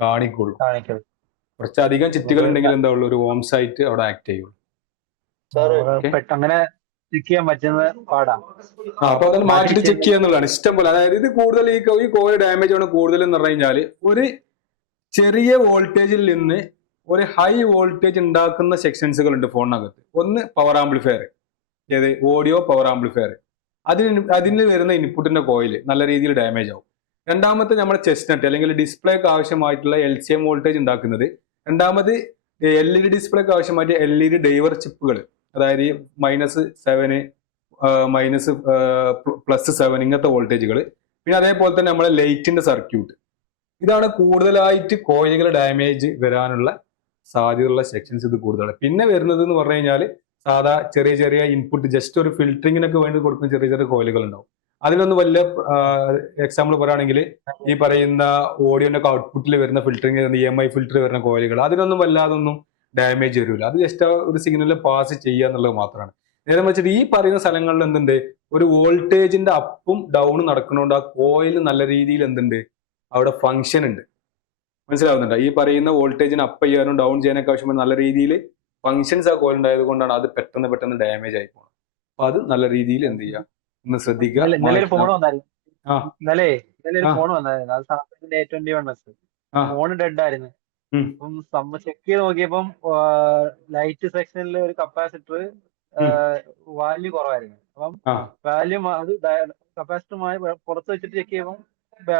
കാണിക്കുള്ളൂ. കുറച്ചധികം ചുറ്റുകൾ ഉണ്ടെങ്കിൽ എന്താ ഉള്ളൂ, ഒരു ഓംസ് ആയിട്ട് അവിടെ ആക്ട് ചെയ്യുള്ളൂ. അങ്ങനെ ചെക്ക് ചെയ്യാൻ പറ്റുന്ന പാടാണ്. അപ്പൊ അതൊന്ന് മാറ്റിട്ട് ചെക്ക് ചെയ്യാന്നുള്ളതാണ് ഇഷ്ടം പോലെ. അതായത് ഇത് കൂടുതൽ ഈ കോയിൽ ഡാമേജ് ആണ് കൂടുതൽ എന്ന് പറഞ്ഞു കഴിഞ്ഞാല് ഒരു ചെറിയ വോൾട്ടേജിൽ നിന്ന് ഒരു ഹൈ വോൾട്ടേജ് ഉണ്ടാക്കുന്ന സെക്ഷൻസുകൾ ഉണ്ട് ഫോണിനകത്ത്. ഒന്ന് പവർ ആംപ്ലിഫയർ, ഏത് ഓഡിയോ പവർ ആംപ്ലിഫയർ, അതിന് വരുന്ന ഇൻപുട്ടിന്റെ കോയിൽ നല്ല രീതിയിൽ ഡാമേജ് ആവും. രണ്ടാമത്തെ നമ്മുടെ ചെസ്റ്റ്നട്ട് അല്ലെങ്കിൽ ഡിസ്പ്ലേക്ക് ആവശ്യമായിട്ടുള്ള LCM വോൾട്ടേജ് ഉണ്ടാക്കുന്നത്. രണ്ടാമത് LED ഡിസ്പ്ലേക്ക് ആവശ്യമായിട്ട് LED ഡൈവർ ചിപ്പുകൾ, അതായത് -7 +7 ഇങ്ങനത്തെ വോൾട്ടേജുകൾ. പിന്നെ അതേപോലെ തന്നെ നമ്മളെ ലൈറ്റിന്റെ സർക്യൂട്ട്. ഇതാണ് കൂടുതലായിട്ട് കോയിലുകൾ ഡാമേജ് വരാനുള്ള സാധ്യതയുള്ള സെക്ഷൻസ്. ഇത് കൂടുതലാണ്. പിന്നെ വരുന്നത് എന്ന് പറഞ്ഞു കഴിഞ്ഞാൽ സാധാ ചെറിയ ഇൻപുട്ട് ജസ്റ്റ് ഒരു ഫിൽറ്ററിങ്ങിനൊക്കെ വേണ്ടി കൊടുക്കുന്ന ചെറിയ കോയിലുകൾ ഉണ്ടാവും. അതിലൊന്നും വലിയ എക്സാമ്പിൾ പറയുകയാണെങ്കിൽ ഈ പറയുന്ന ഓഡിയോന്റെ ഔട്ട്പുട്ടിൽ വരുന്ന ഫിൽറ്ററിങ്, EMI ഫിൽറ്റർ വരുന്ന കോയിലുകൾ, അതിനൊന്നും വല്ലാതൊന്നും ഡാമേജ് വരില്ല. അത് ജസ്റ്റ് ഒരു സിഗ്നൽ പാസ് ചെയ്യുക എന്നുള്ളത് മാത്രമാണ്. നേരെ വെച്ചിട്ട് ഈ പറയുന്ന സ്ഥലങ്ങളിൽ എന്തുണ്ട്, ഒരു വോൾട്ടേജിന്റെ അപ്പും ഡൗണും നടക്കുന്നതുകൊണ്ട് ആ കോയിൽ നല്ല രീതിയിൽ എന്തുണ്ട്, അവിടെ ഫങ്ഷൻ ഉണ്ട്. മനസ്സിലാവുന്നുണ്ടോ? ഈ പറയുന്ന വോൾട്ടേജിന് അപ്പ് ചെയ്യാനും ഡൗൺ ചെയ്യാനൊക്കെ ആവശ്യമായ നല്ല രീതിയിൽ ഫങ്ഷൻസ് ആ കോയിൽ ഉണ്ടായത് കൊണ്ടാണ് അത് പെട്ടെന്ന് ഡാമേജ് ആയി പോകുന്നത്. അപ്പൊ അത് നല്ല രീതിയിൽ എന്ത് ചെയ്യുക, ഒന്ന് ശ്രദ്ധിക്കുക. ഫോൺ വന്നായിരുന്നു, അത് സാംസങ്ങിന്റെ A21s. ഫോൺ ഡെഡ് ആയിരുന്നു. അപ്പം ചെക്ക് ചെയ്ത് നോക്കിയപ്പം ലൈറ്റ് സെക്ഷനിൽ ഒരു കപ്പാസിറ്റർ വാല്യൂ കുറവായിരുന്നു. അപ്പം വാല്യൂ അത് കപ്പാസിറ്ററുമായി പുറത്ത് വെച്ചിട്ട് ചെക്ക് ചെയ്യുമ്പോൾ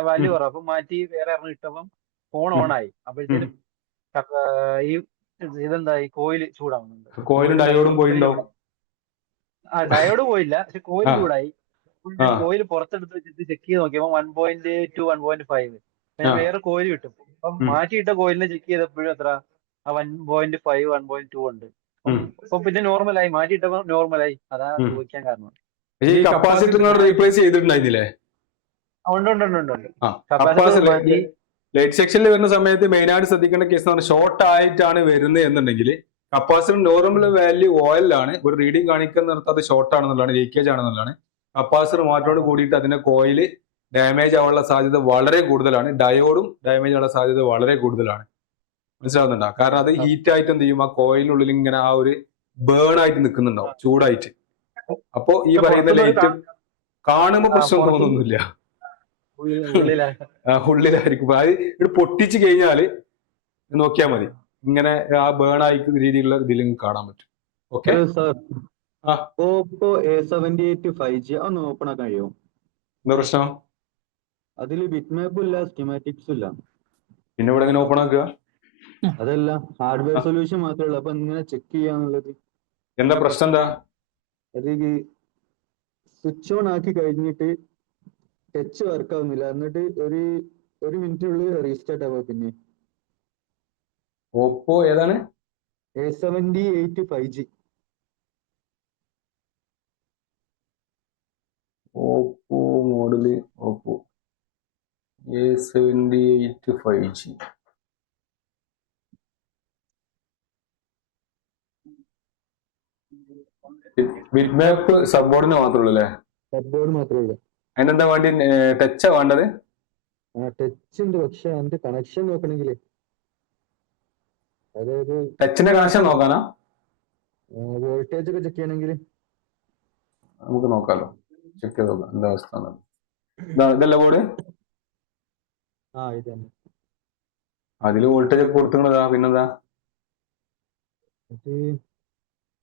വാല്യൂ കുറവ്. അപ്പം മാറ്റി വേറെ ഇട്ടപ്പം ഫോൺ ഓൺ ആയി. അപ്പോഴത്തേനും ഈ ഇതെന്തായി, കോയിൽ ചൂടാവുന്നുണ്ട്. ഡയോഡ് പോയില്ല, പക്ഷെ കോയിൽ ചൂടായി. കോയിൽ പുറത്തെടുത്ത് വെച്ചിട്ട് ചെക്ക് ചെയ്ത് നോക്കിയപ്പോൾ 1.2 1.5. പിന്നെ വേറെ കോയിൽ കിട്ടും. അപ്പം മാറ്റിയിട്ട കോയിലിനെ ചെക്ക് ചെയ്തപ്പോഴും എത്ര ആ 1.5 1.2 ഉണ്ട്. ഉം. ഇപ്പൊ പിന്നെ നോർമലായി, മാറ്റിയിട്ടപ്പോ നോർമലായി. അതാ ഉം. ചോദിക്കാൻ കാരണം. പക്ഷേ ഈ കപ്പാസിറ്റർ നിങ്ങൾ റീപ്ലേസ് ചെയ്തിട്ടുണ്ടായിരുന്നില്ലേ? ഉണ്ട് ഉണ്ട് ഉണ്ട് ഉണ്ട് ഉണ്ട്. ആ കപ്പാസിറ്റർ കപ്പാസിറ്റർ മാറ്റി. ലൈറ്റ് സെക്ഷനിൽ വരുന്ന സമയത്ത് മെയിൻ ആയിട്ട് ശ്രദ്ധിക്കേണ്ട കേസ് എന്ന് പറഞ്ഞാൽ ഷോർട്ട് ആയിട്ടാണ് വരുന്നത് എന്നുണ്ടെങ്കിൽ കപ്പാസിറ്റർ നോർമൽ വാല്യൂ ഓയിലാണ്, ഒരു റീഡിംഗ് കാണിക്കുന്ന നിർത്താതെ ഷോർട്ട് ആണെന്നുള്ളതാണ്, ലീക്കേജ് ആണെന്നുള്ളതാണ്. കപ്പാസിറ്റർ മാറ്റോട് കൂടിയിട്ട് അതിന്റെ കോയിൽ ഡാമേജ് ആവാനുള്ള സാധ്യത വളരെ കൂടുതലാണ്. ഡയോഡും ഡാമേജ് ആവാനുള്ള സാധ്യത വളരെ കൂടുതലാണ്. മനസ്സിലാവുന്നുണ്ടോ? കാരണം അത് ഹീറ്റ് ആയിട്ട് എന്ത് ചെയ്യും, ആ കോയിലിനുള്ളിൽ ഇങ്ങനെ ആ ഒരു ബേൺ ആയിട്ട് നിൽക്കുന്നുണ്ടാവും, ചൂടായിട്ട്. അപ്പോ ഈ പറയുന്ന ലൈറ്റ് കാണുമ്പോൾ പ്രശ്നം തോന്നുന്നില്ല, ഉള്ളിലായിരിക്കും. അത് ഇത് പൊട്ടിച്ച് കഴിഞ്ഞാൽ നോക്കിയാൽ മതി, ഇങ്ങനെ ആ ബേൺ ആയിരിക്കുന്ന രീതിയിലുള്ള ഇതിൽ കാണാൻ പറ്റും. ഓക്കെ, സാർ ആ. ഓപ്പോ A78 5G ഒന്ന് ഓപ്പൺ ആക്കാൻ കഴിയുമോ? എന്താ പ്രശ്നം? അതില് ബിറ്റ് മാപ്പും ഇല്ല, സ്കീമാറ്റിക്സും ഇല്ല. പിന്നെ ഇവിടെ എങ്ങനെ ഓപ്പൺ ആക്കുക? അതല്ല, ഹാർഡ്വെയർ സൊല്യൂഷൻ മാത്രമേ ഉള്ളൂ. അപ്പൊ ഇങ്ങനെ ചെക്ക് ചെയ്യാന്നുള്ളത്. എന്താ പ്രശ്നം? എന്താ അത് സ്വിച്ച് ഓൺ ആക്കി കഴിഞ്ഞിട്ട് ടച്ച് വർക്ക് ആവുന്നില്ല, എന്നിട്ട് ഒരു മിനിറ്റിനുള്ളിൽ റീസ്റ്റാർട്ട് ആവുക. പിന്നെ ഓപ്പോ ഏതാണ്? A78 5G. Oppo model Oppo A78 5G. Bit map സബ്ബോർഡിന് മാത്രമേ ഉള്ളൂ അല്ലേ? സബ്ബോർഡ് മാത്രമേ ഉള്ളൂ. അതിനെന്താ വേണ്ടി? ടച്ചാ വേണ്ടത്? ടച്ച് ഉണ്ട്, പക്ഷെ അതിന്റെ കണക്ഷൻ നോക്കണമെങ്കിൽ, അതായത് ടച്ചിന്റെ കണക്ഷൻ നോക്കാനാ? വോൾട്ടേജ് ഒക്കെ ചെക്ക് ചെയ്യണമെങ്കിൽ നമുക്ക് നോക്കാലോ, ചെക്ക് ചെയ്ത് നോക്കാം എന്താ അവസ്ഥ. ഇതല്ല ബോർഡ്? ഇത് തന്നെ. അതില് വോൾട്ടേജ് ഒക്കെ കൊടുത്തുന്നതാ. പിന്നെന്താ?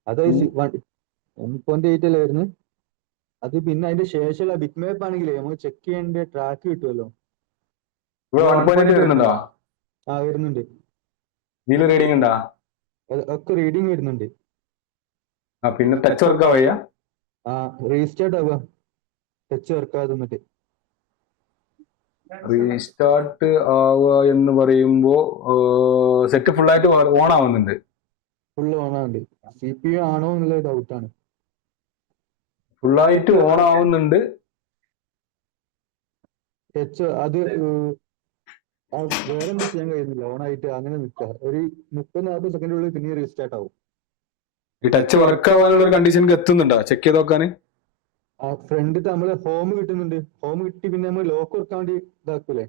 അത് 1.8 അല്ലേ വരുന്നത്? അത് പിന്നെ അതിന്റെ ശേഷമുള്ള ബിറ്റ് മാപ്പ് ആണെങ്കിലേ നമുക്ക് ചെക്ക് ചെയ്യേണ്ട ട്രാക്ക് കിട്ടുമല്ലോ. ഇവിടെ 1.8 വരുന്നുണ്ടോ? വരുന്നുണ്ട്. ഇതില് റീഡിംഗ് ഉണ്ടാ? ഒക്കെ റീഡിങ് വരുന്നുണ്ട്. പിന്നെ ടച്ച് വർക്കാ വയ്യ? റീസ്റ്റാർട്ട് ആവുക, ടച്ച് വർക്കാതെ നിന്നിട്ട്. റീസ്റ്റാർട്ട് ആവുക എന്ന് പറയുമ്പോ സെറ്റ് ഫുൾ ആയിട്ട് ഓൺ ആവുന്നുണ്ട്. ഫുള്ള് ഓൺ ആവുന്നുണ്ട്. CPU ആണോ എന്നുള്ള ഡൗട്ടാണ്. ഫുള്ളായിട്ട് ഓൺ ആവുന്നുണ്ട്. ടച്ച് അത് വേറെ എന്തും ചെയ്യാൻ കഴിയുന്നില്ല, ഓൺ ആയിട്ട് അങ്ങനെ നിൽക്കുക. ഒരു 30-40 സെക്കൻഡിനുള്ളിൽ പിന്നെ റീസ്റ്റാർട്ട് ആവും. ഈ ടച്ച് വർക്ക് ആവാനുള്ള ഒരു കണ്ടീഷനിൽ എത്തുന്നുണ്ടോ? ചെക്ക് ചെയ്ത് നോക്കാന്. ഫ്രണ്ട് നമ്മള് ഹോം കിട്ടുന്നുണ്ട്. ഹോം കിട്ടി പിന്നെ നമ്മൾ ലോക്ക് വെക്കാൻ വേണ്ടി ഇതാക്കൂലേ,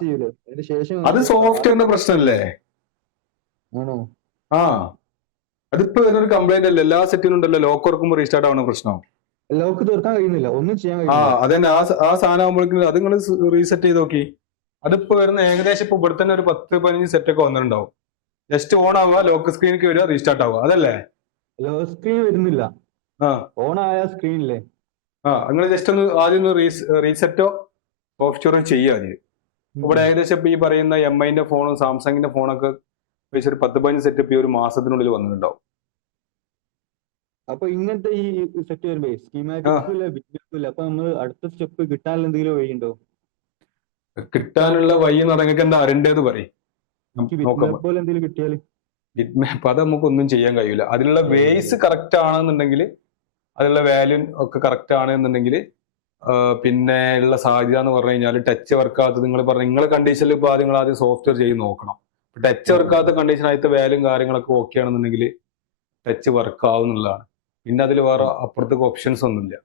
ചെയ്യൂലേ, അതിന് ശേഷം അത് സോഫ്റ്റ്വെയറിന്റെ പ്രശ്നമല്ലേ? ആണോ? അതിപ്പോ ഒരു കംപ്ലൈന്റ് അല്ലേ? എല്ലാ സെറ്റിനും ഉണ്ടല്ലോ ലോക്ക് തുറക്കുമ്പോൾ റീസ്റ്റാർട്ട് ആവുന്ന പ്രശ്നം. ലോക്ക് തുറക്കാൻ കഴിയുന്നില്ല, ഒന്നും ചെയ്യാൻ അതന്നെ. ആ സാധനം ആകുമ്പോഴേക്കും അത് നിങ്ങൾ റീസെറ്റ് ചെയ്ത് നോക്കി. അതിപ്പോ വരുന്ന ഏകദേശം ഇപ്പൊ ഇവിടെ തന്നെ ഒരു 10-15 സെറ്റ് ഒക്കെ വന്നിട്ടുണ്ടാവും. ജസ്റ്റ് ഓൺ ആവുക, ലോക്ക് സ്ക്രീനിലേക്ക് വരിക, റീസ്റ്റാർട്ട് ആവുക, അതല്ലേ? ലോക്ക് സ്ക്രീൻ വരുന്നില്ല, ഓൺ ആയ സ്ക്രീനില്ലേ? നിങ്ങൾ ജസ്റ്റ് ഒന്ന് ആദ്യം ഒന്ന് റീസെറ്റോ സോഫ്റ്റ്വെയറോ ചെയ്യുക ആദ്യം. ഇവിടെ ഏകദേശം ഇപ്പൊ ഈ പറയുന്ന MIന്റെ ഫോണും സാംസങ്ങിന്റെ ഫോണൊക്കെ ഒരു 10-15 സെറ്റ് ഈ ഒരു മാസത്തിനുള്ളിൽ വന്നിട്ടുണ്ടാവും. അപ്പൊ ഇങ്ങനത്തെ ഈ സെറ്റ് വരുമ്പോ സ്കീമാറ്റിക്സും ഇല്ല, ബിറ്റും ഇല്ല. അപ്പൊ നമ്മൾ അടുത്ത സ്റ്റെപ്പ് കിട്ടാനുള്ള എന്തെങ്കിലും വഴിയുണ്ടോ? കിട്ടാനുള്ള വഴി എന്ന് പറഞ്ഞാൽ നിങ്ങൾക്ക് എന്താ അറിയേണ്ടത് പറയും. പോലെ എന്തെങ്കിലും കിട്ടിയാൽ ബിറ്റ് മാപ്പ് അത് നമുക്ക് ഒന്നും ചെയ്യാൻ കഴിയില്ല. അതിലുള്ള വേസ് കറക്റ്റ് ആണെന്നുണ്ടെങ്കിൽ, അതിലുള്ള വാല്യൂ ഒക്കെ കറക്റ്റ് ആണെന്നുണ്ടെങ്കിൽ, പിന്നെ ഉള്ള സാധ്യത എന്ന് പറഞ്ഞു കഴിഞ്ഞാൽ ടച്ച് വർക്കാത്തത് നിങ്ങൾ പറഞ്ഞ നിങ്ങളെ കണ്ടീഷനിൽ ഇപ്പോൾ നിങ്ങൾ ആദ്യം സോഫ്റ്റ്വെയർ ചെയ്ത് നോക്കണം. ടച്ച് വർക്കാത്ത കണ്ടീഷൻ ആയിട്ട് വാല്യൂം കാര്യങ്ങളൊക്കെ ഓക്കെ ആണെന്നുണ്ടെങ്കിൽ ടച്ച് വർക്ക് ആവുന്നുള്ളതാണ്. പിന്നെ അതിൽ വേറെ അപ്പുറത്തേക്ക് ഓപ്ഷൻസ് ഒന്നുമില്ല.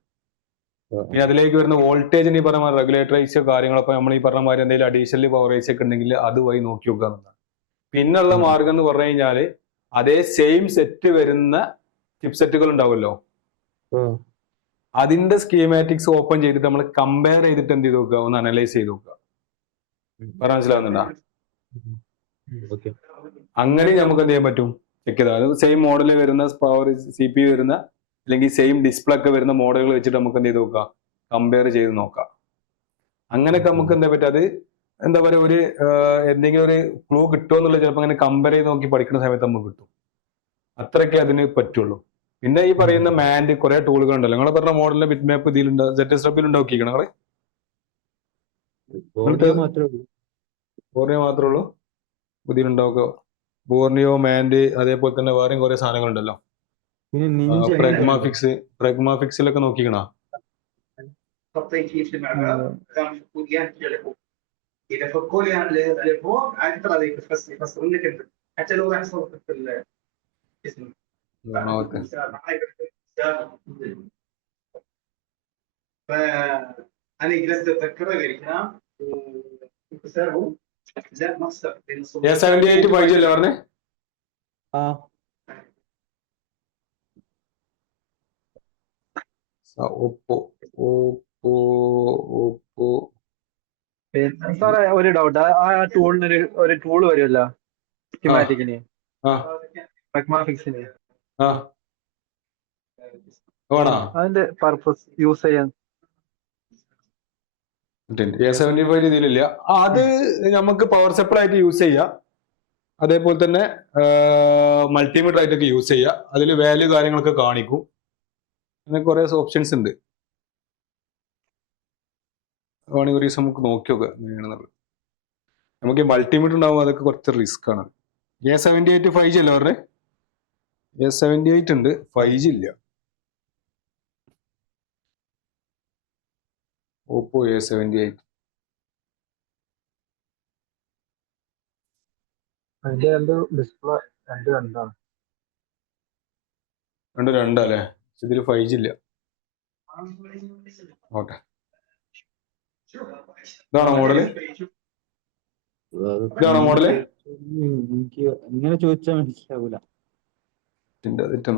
പിന്നെ അതിലേക്ക് വരുന്ന വോൾട്ടേജിന് ഈ പറഞ്ഞ റെഗുലേറ്ററൈസോ കാര്യങ്ങളൊക്കെ നമ്മൾ ഈ പറഞ്ഞ മാതിരി എന്തെങ്കിലും അഡീഷണൽ പവറേജ് ഒക്കെ ഉണ്ടെങ്കിൽ അത് വഴി നോക്കി നോക്കുക എന്നുള്ളതാണ്. പിന്നുള്ള മാർഗം എന്ന് പറഞ്ഞു കഴിഞ്ഞാൽ അതേ സെയിം സെറ്റ് വരുന്ന ചിപ്പ് സെറ്റുകൾ ഉണ്ടാവുമല്ലോ, അതിന്റെ സ്കീമാറ്റിക്സ് ഓപ്പൺ ചെയ്തിട്ട് നമ്മൾ കമ്പയർ ചെയ്തിട്ട് എന്ത് ചെയ്ത് നോക്കുക, ഒന്ന് അനലൈസ് ചെയ്ത് നോക്കുക. പറഞ്ഞ മനസ്സിലാവുന്നുണ്ടോ? അങ്ങനെ നമുക്ക് എന്ത് ചെയ്യാൻ പറ്റും, ചെക്ക് ചെയ്താൽ സെയിം മോഡൽ വരുന്ന പവർ CPU വരുന്ന അല്ലെങ്കിൽ സെയിം ഡിസ്പ്ലേ ഒക്കെ വരുന്ന മോഡലുകൾ വെച്ചിട്ട് നമുക്ക് എന്ത് ചെയ്ത് നോക്കാം, കമ്പയർ ചെയ്ത് നോക്കാം. അങ്ങനെയൊക്കെ നമുക്ക് എന്താ പറ്റുക, അത് എന്താ പറയുക, ഒരു എന്തെങ്കിലും ഒരു ക്ലൂ കിട്ടുമോ എന്നുള്ളത് ചിലപ്പോൾ അങ്ങനെ കമ്പയർ ചെയ്ത് നോക്കി പഠിക്കുന്ന സമയത്ത് നമുക്ക് കിട്ടും. അത്രയ്ക്ക് അതിന് പറ്റുള്ളൂ. പിന്നെ ഈ പറയുന്ന മാൻഡ് കുറെ ടൂളുകൾ ഉണ്ടല്ലോ. നിങ്ങളെ പറഞ്ഞ മോഡലിന്റെ ബിറ്റ് മാപ്പ് ഇതിലുണ്ട്, ZSRB ഉണ്ടാക്കിക്കണം നിങ്ങളെ? മാത്രമേ ഉള്ളൂ പുതിയ ഉണ്ടാക്കുക. ബോർണിയോ, മാൻഡ്, അതേപോലെ തന്നെ വേറെയും കുറെ സാധനങ്ങളുണ്ടല്ലോ. പിന്നെ നിഞ്ച പ്രഗ്മാഫിക്സിലൊക്കെ നോക്കിക്കണോ? اذا فكوا لي الفوق عاد ترى ذيك يفسرون لك حتى لو راح صوت في الاسم മൂന്നാമത്തെ فانا جلست افكر الكلام وكسره لا مصدر بين الصوت A78 5G അല്ലേ പറഞ്ഞേ? ആ ഓപ്പോ ഓപ്പോ ഓപ്പോ സാറേ ഒരു ഡൗട്ട്, ആ ടൂളിന് ഒരു ടൂൾ വരുമല്ലോ സ്കിമാറ്റിക്കിന്, ആ പ്രഗ്മാഫിക്സിന്, ആ വേണോ? അതിന്റെ പർപ്പസ് യൂസ് ചെയ്യാൻ A75 രീതിയിലില്ല. അത് നമുക്ക് പവർ സപ്ലൈ ആയിട്ട് യൂസ് ചെയ്യാം, അതേപോലെ തന്നെ മൾട്ടിമീറ്റർ ആയിട്ടൊക്കെ യൂസ് ചെയ്യാം. അതിൽ വാല്യൂ കാര്യങ്ങളൊക്കെ കാണിക്കും. അങ്ങനെ കുറെ ഓപ്ഷൻസ് ഉണ്ട്. വേണമെങ്കിൽ ഒരു ദിവസം നമുക്ക് നോക്കി നോക്കാം എങ്ങനെയാണെന്നുള്ളത്. നമുക്ക് ഈ മൾട്ടിമീറ്റർ ഉണ്ടാവും, അതൊക്കെ കുറച്ച് റിസ്ക് ആണ്. A78 5G അല്ലേ പറഞ്ഞേ? A78 ഉണ്ട്, 5G ഇല്ല. ഓപ്പോ A78 അതിന്റെ രണ്ട് ഡിസ്പ്ലേ രണ്ടാണ്. രണ്ടല്ലേ? ഇതിൽ 5G ഇല്ല. ഓക്കെ, ഇതാണോ മോഡല്? ഇതാണോ മോഡല്? എനിക്ക് ഇങ്ങനെ ചോദിച്ചാൽ മനസ്സിലാവൂല.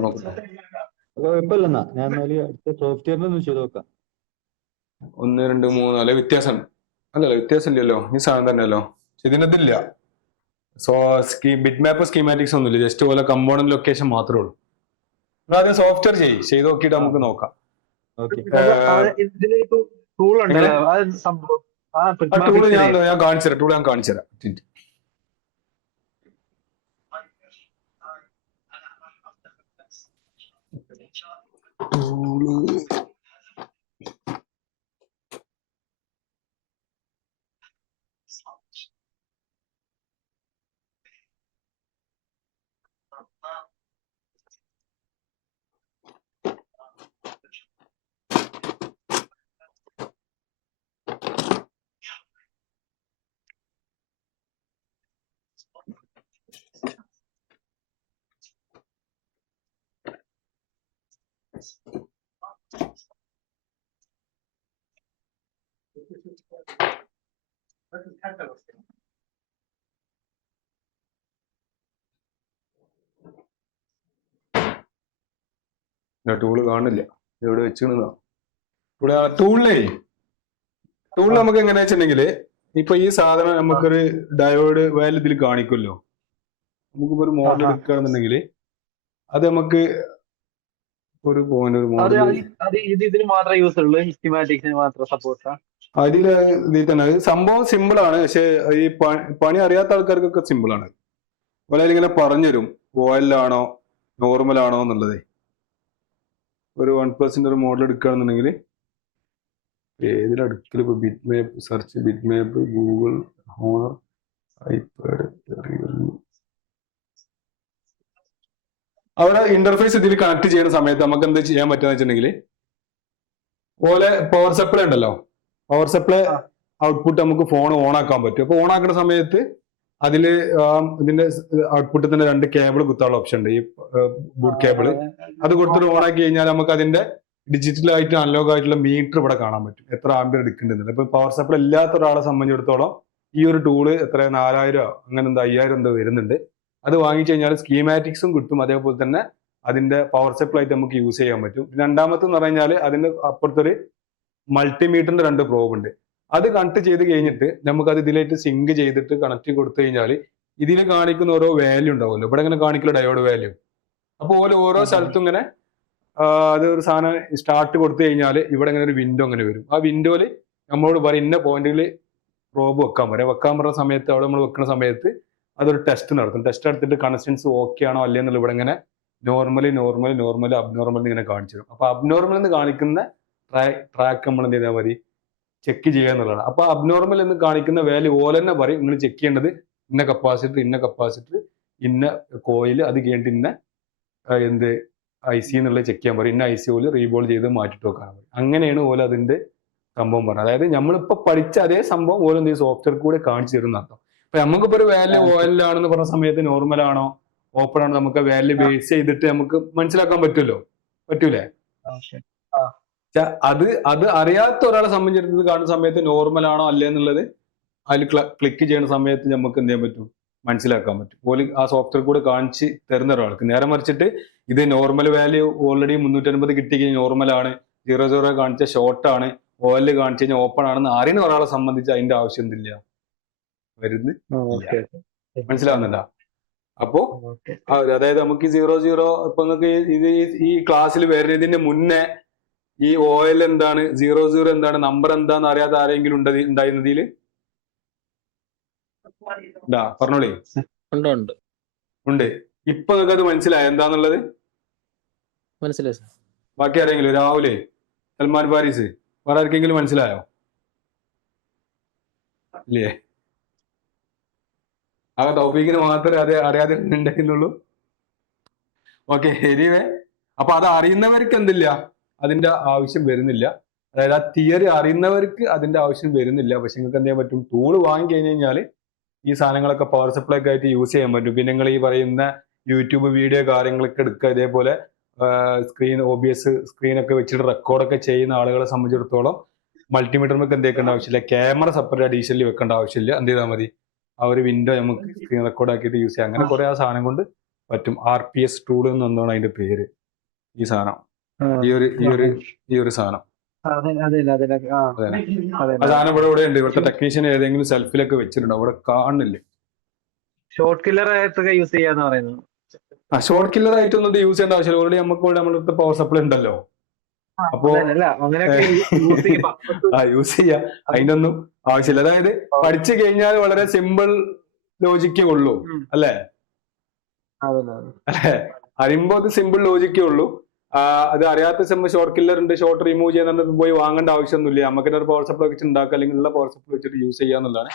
നോക്കട്ടെ. കുഴപ്പമില്ലെന്നാ, ഞാൻ എന്നാല് അടുത്ത സോഫ്റ്റ്വെയറിൽ ഒന്ന് ചെയ്ത് നോക്കാം. 1 2 3 അല്ലെ വ്യത്യാസം? അല്ലല്ലോ, വ്യത്യാസം ഇല്ലല്ലോ, ഈ സാധനം തന്നെയല്ലോ. ഇതിനകത്തില്ല ബിറ്റ് മാപ്പ് സ്കീമാറ്റിക്സ് ഒന്നുമില്ല, ജസ്റ്റ് പോലെ കമ്പോണന്റ് ലൊക്കേഷൻ മാത്രമേ ഉള്ളൂ. ആദ്യം സോഫ്റ്റ്വെയർ ചെയ്ത് നോക്കിയിട്ട് നമുക്ക് നോക്കാം. ഓക്കെ, ഇതില് ടൂൾ ഉണ്ടല്ലോ, അത് സംഭവം ആ ടൂള് ഞാൻ പ്രഗ്മാഫിക്സിന് കാണിച്ചു തരാം. ടൂള് കാണില്ല, എവിടെ വെച്ചിരുന്നോ? ഇവിടെ ടൂളിൽ നമുക്ക് എങ്ങനെയാ വെച്ചിട്ടുണ്ടെങ്കിൽ, ഇപ്പൊ ഈ സാധനം നമുക്കൊരു ഡയോഡ് വാല്യൂ ഇതിൽ കാണിക്കുമല്ലോ. നമുക്കിപ്പോ ഒരു മോഡൽ എടുക്കുകയാണെന്നുണ്ടെങ്കിൽ അത് നമുക്ക് ഒരു മോഡൽ ഇതിന് മാത്രമേ യൂസ് ഉള്ളൂ, സ്കിമാറ്റിക്സിന് മാത്രം സപ്പോർട്ടാ? അതില് ഇതിൽ തന്നെ സംഭവം സിമ്പിൾ ആണ്, പക്ഷെ ഈ പണി അറിയാത്ത ആൾക്കാർക്കൊക്കെ സിമ്പിൾ ആണ്. അതുപോലെ ഇങ്ങനെ പറഞ്ഞുതരും ഓയിലാണോ നോർമൽ ആണോ എന്നുള്ളത്. ഒരു 1+ന്റെ ഒരു മോഡൽ എടുക്കുകയാണെന്നുണ്ടെങ്കിൽ ഏതിലെടുക്കൽ, ഇപ്പൊ ബിറ്റ് മാപ്പ് സെർച്ച്, ബിറ്റ് മാപ്പ്, ഗൂഗിൾ, ഹോണർ, ഐപാഡ്, അവിടെ ഇന്റർഫേസ് ഇതിൽ കണക്ട് ചെയ്യുന്ന സമയത്ത് നമുക്ക് എന്ത് ചെയ്യാൻ പറ്റുക വെച്ചിട്ടുണ്ടെങ്കിൽ, പോലെ പവർ സപ്ലൈ ഉണ്ടല്ലോ, പവർ സപ്ലൈ ഔട്ട്പുട്ട് നമുക്ക് ഫോൺ ഓൺ ആക്കാൻ പറ്റും. അപ്പൊ ഓൺ ആക്കുന്ന സമയത്ത് അതില് ഇതിന്റെ ഔട്ട്പുട്ടിൽ തന്നെ 2 കേബിൾ കുത്താനുള്ള ഓപ്ഷൻ ഉണ്ട്, ഈ ബൂട്ട് കേബിള്. അത് കൊടുത്തിട്ട് ഓൺ ആക്കി കഴിഞ്ഞാൽ നമുക്ക് അതിന്റെ ഡിജിറ്റൽ ആയിട്ട് അനലോഗ് ആയിട്ടുള്ള മീറ്റർ ഇവിടെ കാണാൻ പറ്റും, എത്ര ആംബിയർ എടുക്കേണ്ടത്. ഇപ്പൊ പവർ സപ്ലൈ ഇല്ലാത്ത ഒരാളെ സംബന്ധിച്ചിടത്തോളം ഈ ഒരു ടൂള് എത്ര 4000 അങ്ങനെ എന്താ 5000 എന്തോ വരുന്നുണ്ട്. അത് വാങ്ങിച്ചു കഴിഞ്ഞാൽ സ്കീമാറ്റിക്സും കിട്ടും, അതേപോലെ തന്നെ അതിന്റെ പവർ സപ്ലൈ ആയിട്ട് നമുക്ക് യൂസ് ചെയ്യാൻ പറ്റും. രണ്ടാമത്തെ എന്ന് പറഞ്ഞാൽ അതിന്റെ അപ്പുറത്തൊരു മൾട്ടിമീറ്ററിന്റെ 2 പ്രോബ് ഉണ്ട്. അത് കണക്ട് ചെയ്ത് കഴിഞ്ഞിട്ട് നമുക്ക് അത് ഇതിലേക്ക് സിങ്ക് ചെയ്തിട്ട് കണക്ട് കൊടുത്തു കഴിഞ്ഞാൽ ഇതിൽ കാണിക്കുന്ന ഓരോ വാല്യൂ ഉണ്ടാവുമല്ലോ, ഇവിടെ ഇങ്ങനെ കാണിക്കുന്ന ഡയോഡ് വാല്യൂ. അപ്പോൾ ഓരോ സ്ഥലത്തും ഇങ്ങനെ അത് ഒരു സാധനം സ്റ്റാർട്ട് കൊടുത്തു കഴിഞ്ഞാൽ ഇവിടെ ഇങ്ങനെ ഒരു വിൻഡോ അങ്ങനെ വരും. ആ വിൻഡോയിൽ നമ്മളോട് പറയും ഇന്ന പോയിന്റിൽ പ്രോബ് വെക്കാൻ പറയുന്ന സമയത്ത് അവിടെ നമ്മൾ വെക്കുന്ന സമയത്ത് അതൊരു ടെസ്റ്റ് നടത്തും. ടെസ്റ്റ് എടുത്തിട്ട് കണക്ഷൻസ് ഓക്കെ ആണോ അല്ലേ എന്നുള്ള ഇവിടെ ഇങ്ങനെ നോർമലി അബ്നോർമൽ ഇങ്ങനെ കാണിച്ചു തരും. അപ്പൊ അബ്നോർമൽ എന്ന് കാണിക്കുന്ന ട്രാക്ക് നമ്മൾ എന്ത് ചെയ്താൽ മതി, ചെക്ക് ചെയ്യുക എന്നുള്ളതാണ്. അപ്പൊ അബ്നോർമൽ എന്ന് കാണിക്കുന്ന വാല്യൂ ഓലെ തന്നെ പറയും നിങ്ങൾ ചെക്ക് ചെയ്യേണ്ടത് ഇന്ന കപ്പാസിറ്റർ ഇന്ന കോയിൽ അത് കഴിഞ്ഞിട്ട് ഇന്ന എന്ത് IC എന്നുള്ളത് ചെക്ക് ചെയ്യാൻ പറയും, ഇന്ന IC ഓല് റീബോൾ ചെയ്ത് മാറ്റിട്ട് വെക്കാൻ പറയും. അങ്ങനെയാണ് ഓല് അതിന്റെ സംഭവം പറഞ്ഞത്. അതായത് നമ്മളിപ്പോ പഠിച്ച അതേ സംഭവം ഓരോ എന്ത് സോഫ്റ്റ്വെയർ കൂടെ കാണിച്ചു തരുന്ന അർത്ഥം. ഇപ്പൊ നമുക്കിപ്പോ ഒരു വാല്യൂ OL ആണെന്ന് പറഞ്ഞ സമയത്ത് നോർമൽ ആണോ ഓപ്പൺ ആണോ നമുക്ക് വാല്യൂ ബേസ് ചെയ്തിട്ട് നമുക്ക് മനസ്സിലാക്കാൻ പറ്റുമല്ലോ, പറ്റൂലേ? അത് അറിയാത്ത ഒരാളെ സംബന്ധിച്ചിടത്തോളം കാണുന്ന സമയത്ത് നോർമൽ ആണോ അല്ലേ എന്നുള്ളത് അതിൽ ക്ലിക്ക് ചെയ്യുന്ന സമയത്ത് നമുക്ക് എന്ത് ചെയ്യാൻ പറ്റും, മനസ്സിലാക്കാൻ പറ്റും. ഓല് ആ സോഫ്റ്റ്വെയർ കൂടെ കാണിച്ച് തരുന്ന ഒരാൾക്ക്. നേരെ മറിച്ചിട്ട് ഇത് നോർമൽ വാല്യൂ ഓൾറെഡി 350 കിട്ടി കഴിഞ്ഞാൽ നോർമൽ ആണ്, 00 കാണിച്ച ഷോർട്ട് ആണ്, OL കാണിച്ചു കഴിഞ്ഞാൽ ഓപ്പൺ ആണെന്ന് അറിയുന്ന ഒരാളെ സംബന്ധിച്ച് അതിന്റെ ആവശ്യം എന്തില്ല, മനസ്സിലാവുന്നുണ്ടോ? അപ്പോ അതായത് നമുക്ക് 00 ഇപ്പൊ നിങ്ങൾക്ക് ഇത് ഈ ക്ലാസ്സിൽ വരുന്നതിന്റെ മുന്നേ ഈ OL എന്താണ്, 00 എന്താണ്, നമ്പർ എന്താന്ന് അറിയാതെ ആരെങ്കിലും ഉണ്ടായിരുന്നതിൽ പറഞ്ഞോളേ. ഉണ്ട്. ഇപ്പൊ നിങ്ങൾക്ക് അത് മനസ്സിലായോ എന്താന്നുള്ളത്? മനസ്സിലായി സാർ. ബാക്കി ആരെങ്കിലും, രാഹുലേ, സൽമാൻ ഫാരിസ്, വേറെ ആർക്കെങ്കിലും മനസ്സിലായോ? ഇല്ലേ? ആ തൗഫീഖിന് മാത്രമേ അത് അറിയാതെ ഉണ്ടായിരുന്നുള്ളൂ. ഓക്കെ, എനിവേ, അപ്പൊ അത് അറിയുന്നവർക്ക് എന്തില്ല, അതിന്റെ ആവശ്യം വരുന്നില്ല. അതായത് ആ തിയറി അറിയുന്നവർക്ക് അതിന്റെ ആവശ്യം വരുന്നില്ല. പക്ഷെ നിങ്ങൾക്ക് എന്ത് ചെയ്യാൻ പറ്റും, ടൂള് വാങ്ങി കഴിഞ്ഞ് കഴിഞ്ഞാൽ ഈ സാധനങ്ങളൊക്കെ പവർ സപ്ലൈ ഒക്കെ ആയിട്ട് യൂസ് ചെയ്യാൻ പറ്റും. പിന്നെ നിങ്ങൾ ഈ പറയുന്ന യൂട്യൂബ് വീഡിയോ കാര്യങ്ങളൊക്കെ എടുക്കുക, ഇതേപോലെ സ്ക്രീൻ OBS സ്ക്രീനൊക്കെ വെച്ചിട്ട് റെക്കോർഡൊക്കെ ചെയ്യുന്ന ആളുകളെ സംബന്ധിച്ചിടത്തോളം മൾട്ടിമീറ്ററിനൊക്കെ എന്ത് വെക്കേണ്ട ആവശ്യമില്ല, ക്യാമറ സെപ്പറേറ്റ് അഡീഷണലി വെക്കേണ്ട ആവശ്യമില്ല. എന്ത് ചെയ്താൽ മതി, ആ ഒരു വിൻഡോ നമുക്ക് സ്ക്രീൻ റെക്കോർഡ് ആക്കിയിട്ട് യൂസ് ചെയ്യാം. അങ്ങനെ കുറെ ആ സാധനം കൊണ്ട് പറ്റും. RPS ടൂൾ എന്നാണ് അതിന്റെ പേര്. ഈ സാധനം, ഈ ഒരു സാധനം, ആ സാധനം ഇവിടെ ഉണ്ട്. ഇവിടുത്തെ ടെക്നീഷ്യൻ ഏതെങ്കിലും സെൽഫിലൊക്കെ വെച്ചിട്ടുണ്ടോ? അവിടെ കാണില്ല. ഷോർട്ട് കില്ലർ ആയിട്ടൊക്കെ യൂസ് ചെയ്യാന്ന് പറയുന്നത്. ഷോർട്ട് കില്ലർ ആയിട്ടൊന്നും യൂസ് ചെയ്യേണ്ട ആവശ്യമില്ല. ഓൾറെഡി നമുക്ക് ഇവിടെ നമ്മുടെ പവർ സപ്ലൈ ഉണ്ടല്ലോ. അപ്പോ യൂസ് ചെയ്യാം, അതിന്റെ ഒന്നും ആവശ്യമില്ല. അതായത് പഠിച്ചു കഴിഞ്ഞാൽ വളരെ സിമ്പിൾ ലോജിക്കേ ഉള്ളൂ, അല്ലേ? അല്ലെ, അറിയുമ്പോ അത് സിമ്പിൾ ലോജിക്കേ ഉള്ളൂ. അത് അറിയാത്ത സമയം ഷോർട്ട് കില്ലർ ഉണ്ട്, ഷോർട്ട് റിമൂവ് ചെയ്യാൻ പോയി വാങ്ങേണ്ട ആവശ്യമൊന്നുമില്ല. നമുക്ക് ഒരു പവർ സപ്ലൈ വെച്ച് ഉണ്ടാക്കുക, അല്ലെങ്കിൽ ഉള്ള പവർ സപ്ലൈ വെച്ചിട്ട് യൂസ് ചെയ്യാന്നുള്ളതാണ്.